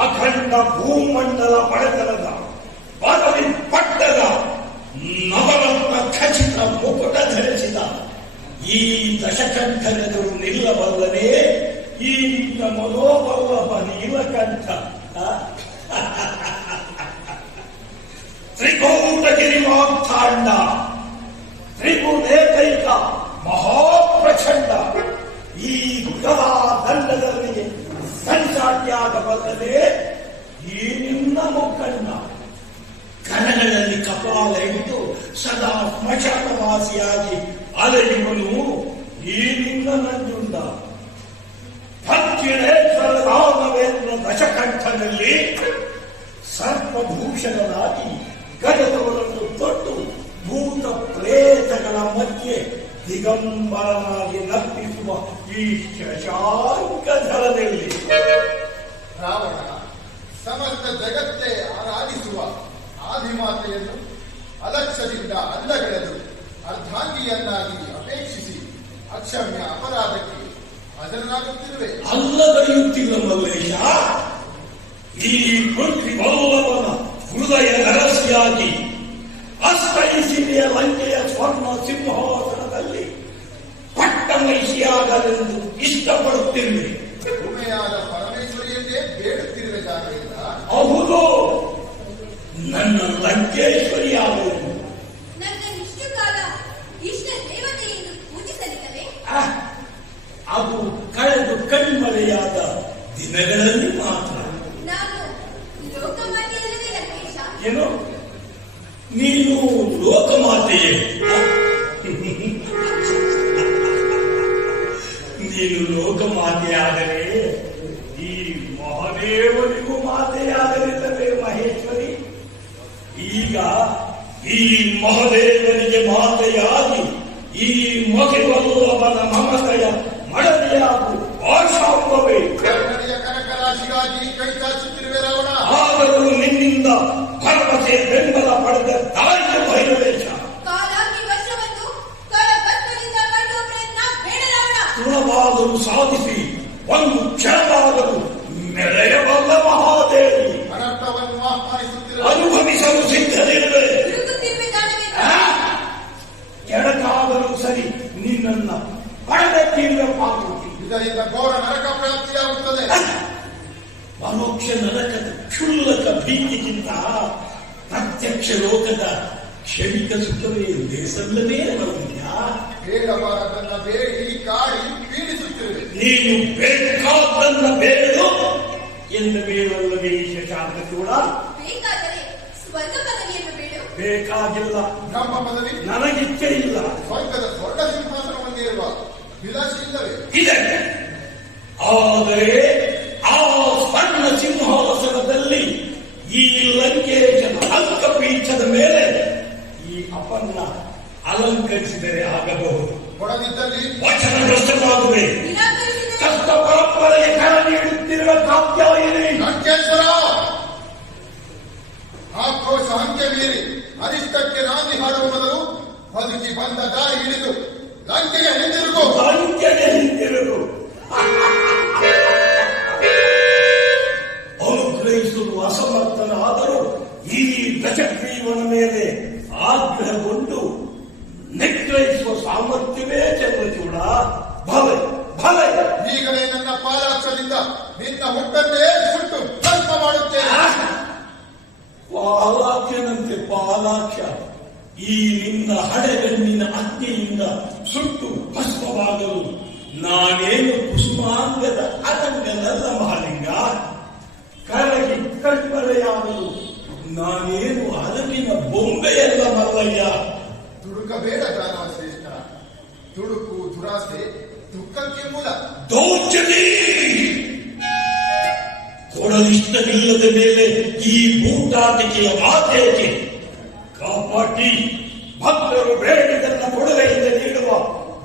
ಅಖಂಡ ಭೂಮಂಡಲ ಪಡೆತನದ ಪದವಿ ಪಟ್ಟದ ನವರತ್ನ ಖಚಿತ ಮುಕುಟ ಧರಿಸಿದ ಈ ದಶಕಂಠನೆದುರು ನಿಲ್ಲಬಲ್ಲನೆ ಈ ನಿನ್ನ ಮನೋಬಲ್ಲಭ ನೀಲಕಂಠ. ತ್ರಿಕೂಟಗಿರಿ ಮಾರ್ಥಾಂಡ, ತ್ರಿಪುರೇಕೈಕ ಮಹಾಪ್ರಚಂಡ, ಈ ಗದಾ ದಂಡದಲ್ಲಿ ಸಂಚಾಟ್ಯಾಗಬಲ್ಲದೆ ಈ ನಿನ್ನ ಮುಖಂಡ. ಕರಗಳಲ್ಲಿ ಕಪಾಲ ಇಟ್ಟು ಸದಾ ಸ್ಮಶಾನವಾಸಿಯಾಗಿ ಅಲೆಯುವನು ಈ ನಿನ್ನ ನಂಜುಂಡ. ದಕ್ಷಿಣೇಶ್ವರ ರಾಘವೇಂದ್ರ ದಶಕಂಠನಲ್ಲಿ ಸರ್ಪಭೂಷಣನಾಗಿ ಗಜದವರನ್ನು ತೊಟ್ಟು ಭೂತ ಪ್ರೇತಗಳ ಮಧ್ಯೆ ದಿಗಂಬರನಾಗಿ ನರ್ತಿಸುವ ಈ ಶಶಾಂಕ ಧರದಲ್ಲಿ ರಾವಣ, ಸಮಸ್ತ ಜಗತ್ತೇ ಆರಾಧಿಸುವ ಆದಿಮಾತೆಯನ್ನು ಅಲಕ್ಷ್ಯದಿಂದ ಅಲ್ಲಗಳೆದು ಅರ್ಧಾಂಗಿಯನ್ನಾಗಿ ಅಪೇಕ್ಷಿಸಿ ಅಕ್ಷಮ್ಯ ಅಪರಾಧಕ್ಕೆ ಹಾಜರನಾಗುತ್ತಿರುವೆ. ಅಲ್ಲಗಳೆಯುತ್ತಿಲ್ಲ ಮಲ್ಲೇಶ. ಈ ಪೃಥ್ವಿ ಬಲ್ಲವನ ಹೃದಯ ನರಸಿಯಾಗಿ ಅಷ್ಟೈಸಿರಿಯ ಲಂಕೆಯ ಸ್ವರ್ಣ ಸಿಂಹಾಸನದಲ್ಲಿ ಪಟ್ಟಮೈಷಿಯಾಗಲೆಂದು ಇಷ್ಟಪಡುತ್ತಿರುವೆ. ಉಮೆಯಾದ ಪರಮೇಶ್ವರಿಯನ್ನೇ ಬೇಡುತ್ತಿರುವೆ. ಜಾಗರಿಂದ ಹೌದು, ನನ್ನ ಲಂಕೇಶ್ವರಿಯಾಗಲು ನನ್ನ ಇಷ್ಟು ಕಾಲ ಇಷ್ಟ ದೇವತೆಯನ್ನು ಪೂಜಿಸ ಅದು ಕಳೆದು ಕಣ್ಮರೆಯಾದ ದಿನಗಳಲ್ಲಿ ಮಾತ್ರ. ನಾನು ಲೋಕಮಾತೆಯಲ್ಲವೇ ಲಂಕೇಶ? ಏನು ನೀನು ಲೋಕಮಾತೆಯೇ? ನೀನು ಲೋಕಮಾತೆಯಾದರೆ ಈ ಮಹಾದೇವನಿಗೂ ಮಾತೆಯಾಗಲಿಲ್ಲವೇ ಮಹೇಶ್ವರಿ? ಈಗ ಈ ಮಹಾದೇವನಿಗೆ ಮಾತೆಯಾಗಿ ಈ ಮಗಿವಲ್ಲವನ ಮಮತೆಯ ಮಡದಿಯಾಗು ಆಶಾಂಬವೇ. ಕನ್ನಡಿಯ ಕನಕರಾಶಿಗಾಗಿ ಕೈ ಚಾಚುತ್ತಿರುವೆ ರಾವಣ. ಆದರೂ ನಿನ್ನಿಂದ ಭರವಸೆ ಬೆಂಬಲ ಪಡೆದ ತಾಯಿಯ ಭೈರವೇಶ. ಕಾಲಾಗ್ನಿ ವರ್ಷವನ್ನು ಕರಕತ್ತಲಿಂದ ಕಟ್ಟುವ ಪ್ರಯತ್ನ ಬೇಡ ರಾವಣ. ತೃಣವಾದರೂ ಸಾಧಿಸಿ ಒಂದು ಕ್ಷಣವಾದರೂ ಮೆರೆಯಬಲ್ಲ ಮಹಾದೇವಿ. ಅನರ್ಥವನ್ನು ಆಹ್ವಾನಿಸುತ್ತಿರುವ ಅನುಭವಿಸಲು ಸಿದ್ಧರಿರುವೆ. ತಿರುಗುತ್ತಿರುವೆ ದಾನವೇಂದ್ರ. ಎಡಕಾದರೂ ಸರಿ ನಿನ್ನನ್ನ ಪಡೆದಕ್ಕಿರುವ ಪಾರ್ವತಿ. ಇದರಿಂದ ಘೋರ ನರಕ ಪ್ರಾಪ್ತಿಯಾಗುತ್ತದೆ. ಪರೋಕ್ಷ ನರಕದ ಕ್ಷುಲ್ಲಕ ಭೀತಿಗಿಂತ ಪ್ರತ್ಯಕ್ಷ ಲೋಕದ ಕ್ಷಣಿಕ ಸುಖವೇ ದೇಸಲ್ಲವೇ ನೌನ್ಯ. ಬೇಡಬಾರದನ್ನ ಬೇಡಿ ಕಾಡಿ ಪೀಡಿಸುತ್ತಿರುವೆ. ನೀನು ಬೇಕಾದನ್ನ ಬೇಡು ಎಂದು ಬೇಡಲ್ಲವೇ ಶಶಾಂಕ ಚೂಡ? ಬೇಕಾದರೆ ಸ್ವರ್ಗ ಪದವಿಯನ್ನು ಬೇಡು. ಬೇಕಾಗಿಲ್ಲ, ಬ್ರಹ್ಮ ಪದವಿ ನನಗಿಚ್ಛೆ ಇಲ್ಲ. ಸ್ವರ್ಗದ ಸ್ವರ್ಗ ಸಿಂಹಾಸನ ಹೊಂದಿರುವ ವಿಲಾಸಿ ಇಲ್ಲವೇ? ಇದೆ, ಆದರೆ ಆ ಸ್ವರ್ಣ ಸಿಂಹಾಸನದಲ್ಲಿ ಈ ಲಂಕೇಶನ ಅಂಕಪೀಠದ ಮೇಲೆ ಈ ಅಪನ್ನ ಅಲಂಕರಿಸಿದರೆ ಆಗಬಹುದು. ಕೊಡದಿದ್ದಲ್ಲಿ ವಚನಗ್ರಸ್ತವಾಗುವೆ. ನಿರಾಕರಿಸಿದರೆ ಕಷ್ಟ ಪರಂಪರೆಗೆ ಕರ ನೀಡುತ್ತಿರುವ ಕಾತ್ಯಾಯಿನಿ. ಲಂಕೇಶ್ವರ ಆಕ್ರೋಶ ಅಂತ್ಯ ಮೀರಿ ಅರಿಷ್ಟಕ್ಕೆ ನಾಂದಿ ಹಾಡುವ ಮೊದಲು ಬದುಕಿ ಬಂದ ದಾರಿ ಹಿಡಿದು ಲಂಕೆಗೆ ಹಿಂದಿರುಗು. ಲಂಕೆಗೆ ಹಿಂದಿರುಗು. ಅನುಗ್ರಹಿಸಲು ಅಸಮರ್ಥನಾದರೂ ಈ ಗಜಗ್ರೀವನ ಮೇಲೆ ಆಗ್ರಹಗೊಂಡು ನಿಗ್ರಹಿಸುವ ಸಾಮರ್ಥ್ಯವೇ ಚಂದ್ರಚೂಡ. ಭಲೆ ಭಲೆ, ಈಗಲೇ ನನ್ನ ಪಾಲಾಕ್ಷದಿಂದ ನಿನ್ನ ಹುಟ್ಟನ್ನೇ ಸುಟ್ಟು ಭಸ್ಮ ಮಾಡುತ್ತೇನೆ. ಪಾಲಾಕ್ಷನಂತೆ ಪಾಲಾಕ್ಷ ಈ ನಿನ್ನ ಹಡೆಗಣ್ಣಿನ ಅಗ್ನಿಯಿಂದ ಸುಟ್ಟು ಭಸ್ಮವಾಗಲು ನಾನೇನು ಕುಸುಮಾಂಗದ ಅರಂಗನಲ್ಲ ಮಹಾಲಿಂಗ. ಕರಗಿ ಕಣ್ಮರೆಯಾಗಲು ನಾನೇನು ಅರಗಿನ ಬೊಂಬೆಯಲ್ಲ ಮಲ್ಲಯ್ಯ. ತುಡುಕಬೇಡ ದಾನವ ಶ್ರೇಷ್ಠ. ತುಡುಕು ದುರಾಸೆ ದುಃಖಕ್ಕೆ ಮೂಲ. ದೌರ್ಜನ್ಯ ಕೊಡಲಿಷ್ಟವಿಲ್ಲದ ಮೇಲೆ ಈ ಬೂಟಾಟಿಕೆಯ ಮಾತೇಕೆ? ಕಾಪಾಟಿ ಭಕ್ತರು ಬೇಡಿದನ್ನ ಕೊಡಲೆಯಿಂದ ನೀಡುವ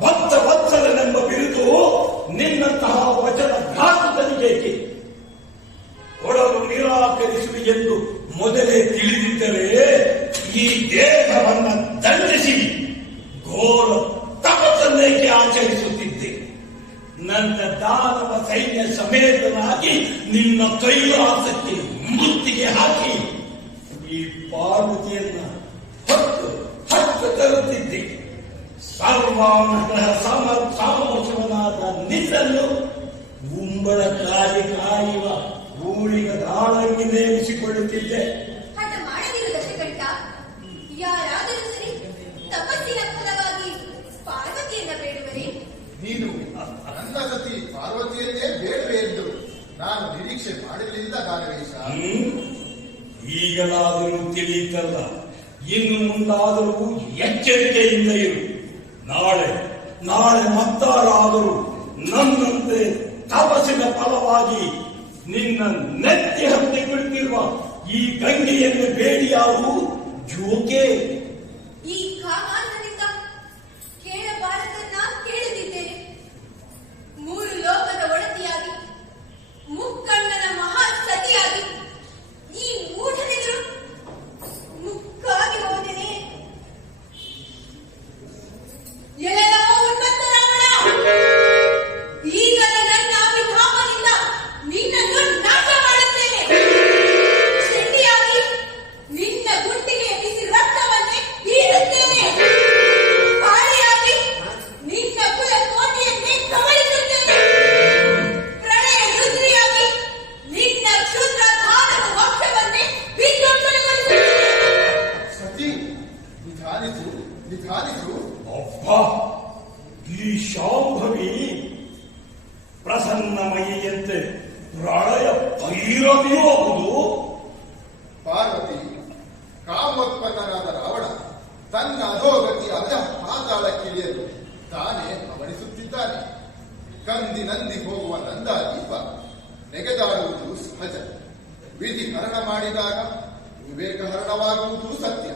ಭಕ್ತ ವತ್ಸಲನೆಂಬ ಬಿರುದು ನಿನ್ನಂತಹ ವಚನ ಘಾತುಕನಿಗೇಕೆ? ಕೊಡಲು ನಿರಾಕರಿಸುವೆ ಎಂದು ಮೊದಲೇ ತಿಳಿದಿದ್ದರೆ ಈ ದೇಹವನ್ನು ದಂಡಿಸಿ ಘೋರ ತಪಸ್ಸನ್ನೇಕೆ ಆಚರಿಸುತ್ತಿದ್ದೆ? ನನ್ನ ದಾನವ ಸೈನ್ಯ ಸಮೇತನಾಗಿ ನಿನ್ನ ಕೈಲಾಸಕ್ಕೆ ಮುತ್ತಿಗೆ ಹಾಕಿ ಈ ಪಾರ್ವತಿಯನ್ನ ಹತ್ತು ತರುತ್ತಿದ್ದೆ. ಸರ್ವಾನುಗ್ರಹ ಸಾಮರ್ಥ್ಯವನಾದ ನಿನ್ನನ್ನು ಉಂಬಳಕಾಯಿ ಕಾಯುವ ಊಳಿಗ ದಾಳಂಗಿ ನೇಮಿಸಿಕೊಳ್ಳುತ್ತಿದ್ದೆ. ಹಠ ಮಾಡದಿರು ದಶಕಂಠ. ಯಾರಾದರೂ ಸರಿ ತಪಸ್ಸಿನ ಫಲವಾಗಿ ಪಾರ್ವತಿಯನ್ನ ಬೇಡುವರೆ? ನೀನು ನನ್ನ ಸತಿ ಪಾರ್ವತಿಯನ್ನೇ ಬೇಡವೆ ಎಂದು ನಾನು ನಿರೀಕ್ಷೆ ಮಾಡಲಿಲ್ಲ ದಾನವೇಶ. ಈಗಲಾದರೂ ತಿಳಿಯಿತಲ್ಲ, ಇನ್ನು ಮುಂದಾದರೂ ಎಚ್ಚರಿಕೆಯಿಂದ ಇರು. ನಾಳೆ ಮತ್ತಾರಾದರೂ ನನ್ನಂತೆ ತಪಸ್ಸಿನ ಫಲವಾಗಿ ನಿನ್ನ ನೆತ್ತಿ ಹತ್ತಿಬಿಡುತ್ತಿರುವ ಈ ಗಂಗೆಯನ್ನು ಬೇಡಿಯಾವು ಜೋಕೆ. ಈ ಕಾಮಾಂಧದಿಂದ ಕೇಳಬಾರದನ್ನ ಕೇಳದಿದ್ದೇನೆ. ಮೂರು ಲೋಕದ ಒಡತಿಯಾಗಿ ಮುಕ್ಕಣ್ಣನ ಮಹಾ ಸತಿಯಾಗಿ ಈ ಮೂಢನೆಗಳು ಮುಕ್ಕಾಗಿ ಹೋದೆನೆ. ಎಲ್ಲೆಲ್ಲೋ ಉನ್ಮತ್ತ ರಾವಣ, ಈಗಲೇ ನನ್ನ ಅಭಿಧಾಮದಿಂದ ನಿನ್ನನ್ನು ನಾಶ ಮಾಡುತ್ತೇನೆ. ಚಂಡಿಯಾಗಿ ನಿನ್ನ ಗುಂಡಿಗೆ ಬಿಸಿ ರಕ್ತವನ್ನೇ ಹೀರುತ್ತೇನೆ. ಕಾಳಿಯಾಗಿ ನಿನ್ನ ಕುಲ ಕೋಟೆಯನ್ನೇ ಕಬಳಿಸುತ್ತೇನೆ. ಪ್ರಳಯ ರುದ್ರಿಯಾಗಿ ನಿನ್ನ ಕ್ಷುದ್ರ ಧಾರದ ವಕ್ಷವನ್ನೇ ವಿಧ್ವಂಸಗೊಳಿಸುತ್ತೇನೆ. ಸತಿ ನಿಧಾನಿಸು. ಅಪ್ಪ, ಈ ಶಾಂಭವಿ ಪ್ರಸನ್ನಮಯಿಯಂತೆ ಪ್ರಳಯ ಭೈರವಿಯೂ ಹೌದು. ಪಾರ್ವತಿ, ಕಾಮೋತ್ಪನ್ನನಾದ ರಾವಣ ತನ್ನ ಅಧೋಗತಿಯ ಪಾತಾಳಕ್ಕಿಳಿಯಲು ತಾನೇ ಗಮನಿಸುತ್ತಿದ್ದಾನೆ. ಕಂದಿ ನಂದಿ ಹೋಗುವ ನಂದಾದೀಪ ನೆಗೆದಾಡುವುದು ಸಹಜ. ವಿಧಿ ಹರಣ ಮಾಡಿದಾಗ ವಿವೇಕ ಹರಣವಾಗುವುದು ಸತ್ಯ.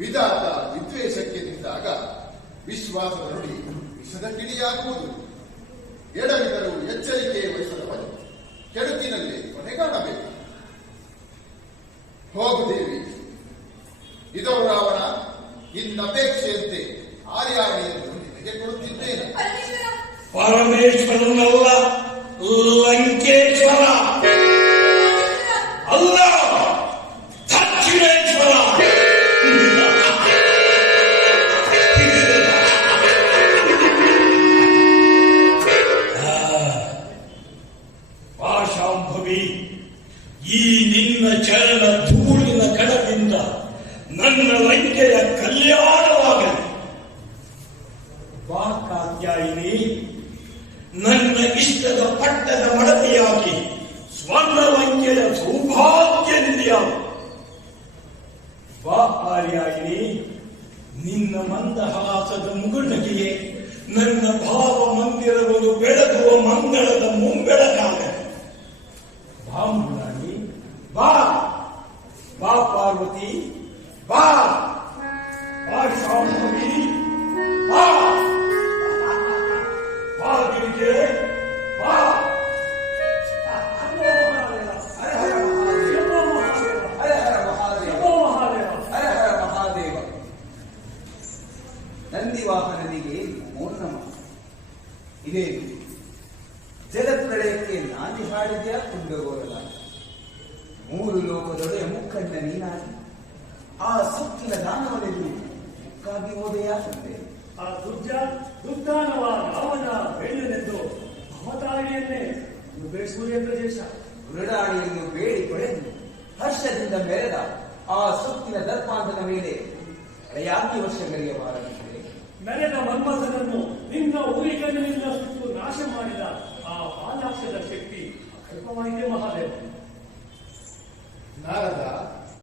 ವಿಧಾತ ವಿದ್ವೇಷಕ್ಕೆ ನಿಂತಾಗ ವಿಶ್ವಾಸದ ನುಡಿ ವಿಷದ ಕಿಡಿಯಾಗುವುದು. ಎಡವಿದರೂ ಎಚ್ಚರಿಕೆ ವಹಿಸದವನು ಕೆಡುಕಿನಲ್ಲಿ ಕೊನೆಗಾಣಬೇಕು. ಹೋಗು ದೇವಿ, ಇದೋ ರಾವಣ, ಇನ್ನಪೇಕ್ಷೆಯಂತೆ ಆರ್ಯಾಣಿಯನ್ನು ನಿನಗೆ ಕೊಡುತ್ತಿದ್ದೇನೆ. ಪರಮೇಶ್ವರ, ಪರಮೇಶ್ವರನಲ್ಲ, ಲಂಕೇಶ್ವರ ಅಲ್ಲ, ದಕ್ಷಿಣೇಶ್ವರ. ಪಾಶಾಂಭವಿ, ಈ ನಿನ್ನ ಚರಣ ಧೂಳಿನ ಕಣದಿಂದ ನನ್ನ ಲಂಕೆಯ ಕಲ್ಯಾಣವಾಗಲಿ. ವಾಕಾತ್ಯಾಯಿನಿ, ನನ್ನ ಇಷ್ಟದ ಪಟ್ಟದ ಮಡದಿಯಾಗಿ ಸ್ವರ್ಣ ಲಂಕೆಯ ಸೌಭಾಗ್ಯ ನಿಧಿಯಾಗು. ವಾ ಆರ್ಯಾಯಿನಿ, ನಿನ್ನ ಮಂದಹಾಸದ ಮುಗುಳ್ನಗೆಯೇ ನನ್ನ ಭಾವ ಮಂದಿರವನ್ನು ಬೆಳಗುವ ಮಂಗಳದ ಮುಂಬೆಳಕಾಗಲಿ. ಬಾ ಮುಗುಳಾಣಿ, ಬಾ ಬಾ ಪಾರ್ವತಿ, ಬಾ ಬಾ ಶಾಂಭವಿ, ಬಾ ಬಾ ಗಿರಿಜೆ, ಬಾ. ಹರ ಹರ ಮಹಾದೇವ, ಹರ ಹರ ಮಹಾದೇವ, ಹರ ಹರ ಮಹಾದೇವ. ನಂದಿವಾಹನನಿಗೆ ನಮೋ ನಮಃ. ಇದೇನು ಜಲಪ್ರಳಯಕ್ಕೆ ನಾಂದಿ ಹಾಡಿದ್ಯಾ ತುಂಗಗೋರಲ? ಮೂರು ಲೋಕದೊಡೆಯ ಮುಖಂಡ ನೀನಾಗಿ ಆ ಸುತ್ತಿನ ದಾನವನೆದುರು ಮುಕ್ಕಾಗಿ ಹೋದೆಯಾ ತಂದೆ? ಆ ದುರ್ದಾನವಾದ ರಾವಣ ಬೇಡನೆಂದು ಅವತಾರಿಯನ್ನೇ ಸೂರ್ಯಪ್ರದೇಶ ಗುರುಡಾಣಿಯನ್ನು ಬೇಡಿ ಪಡೆದು ಹರ್ಷದಿಂದ ಮೆರೆದ ಆ ಸುತ್ತಿನ ದರ್ಪಾಂತನ ಮೇಲೆ ಯಾಕೆ ವರ್ಷಗಳೆಯಬಾರದಿದೆ? ಮೆರೆದ ಮನ್ಮಥನನ್ನು ನಿನ್ನ ಊರಿಗಣ್ಣಿನಿಂದ ಸುಟ್ಟು ನಾಶ ಮಾಡಿದ ಆ ಪಾಲಾಕ್ಷದ ಶಕ್ತಿ ಅಲ್ಪವಾಗಿದೆ ಮಹಾದೇವ.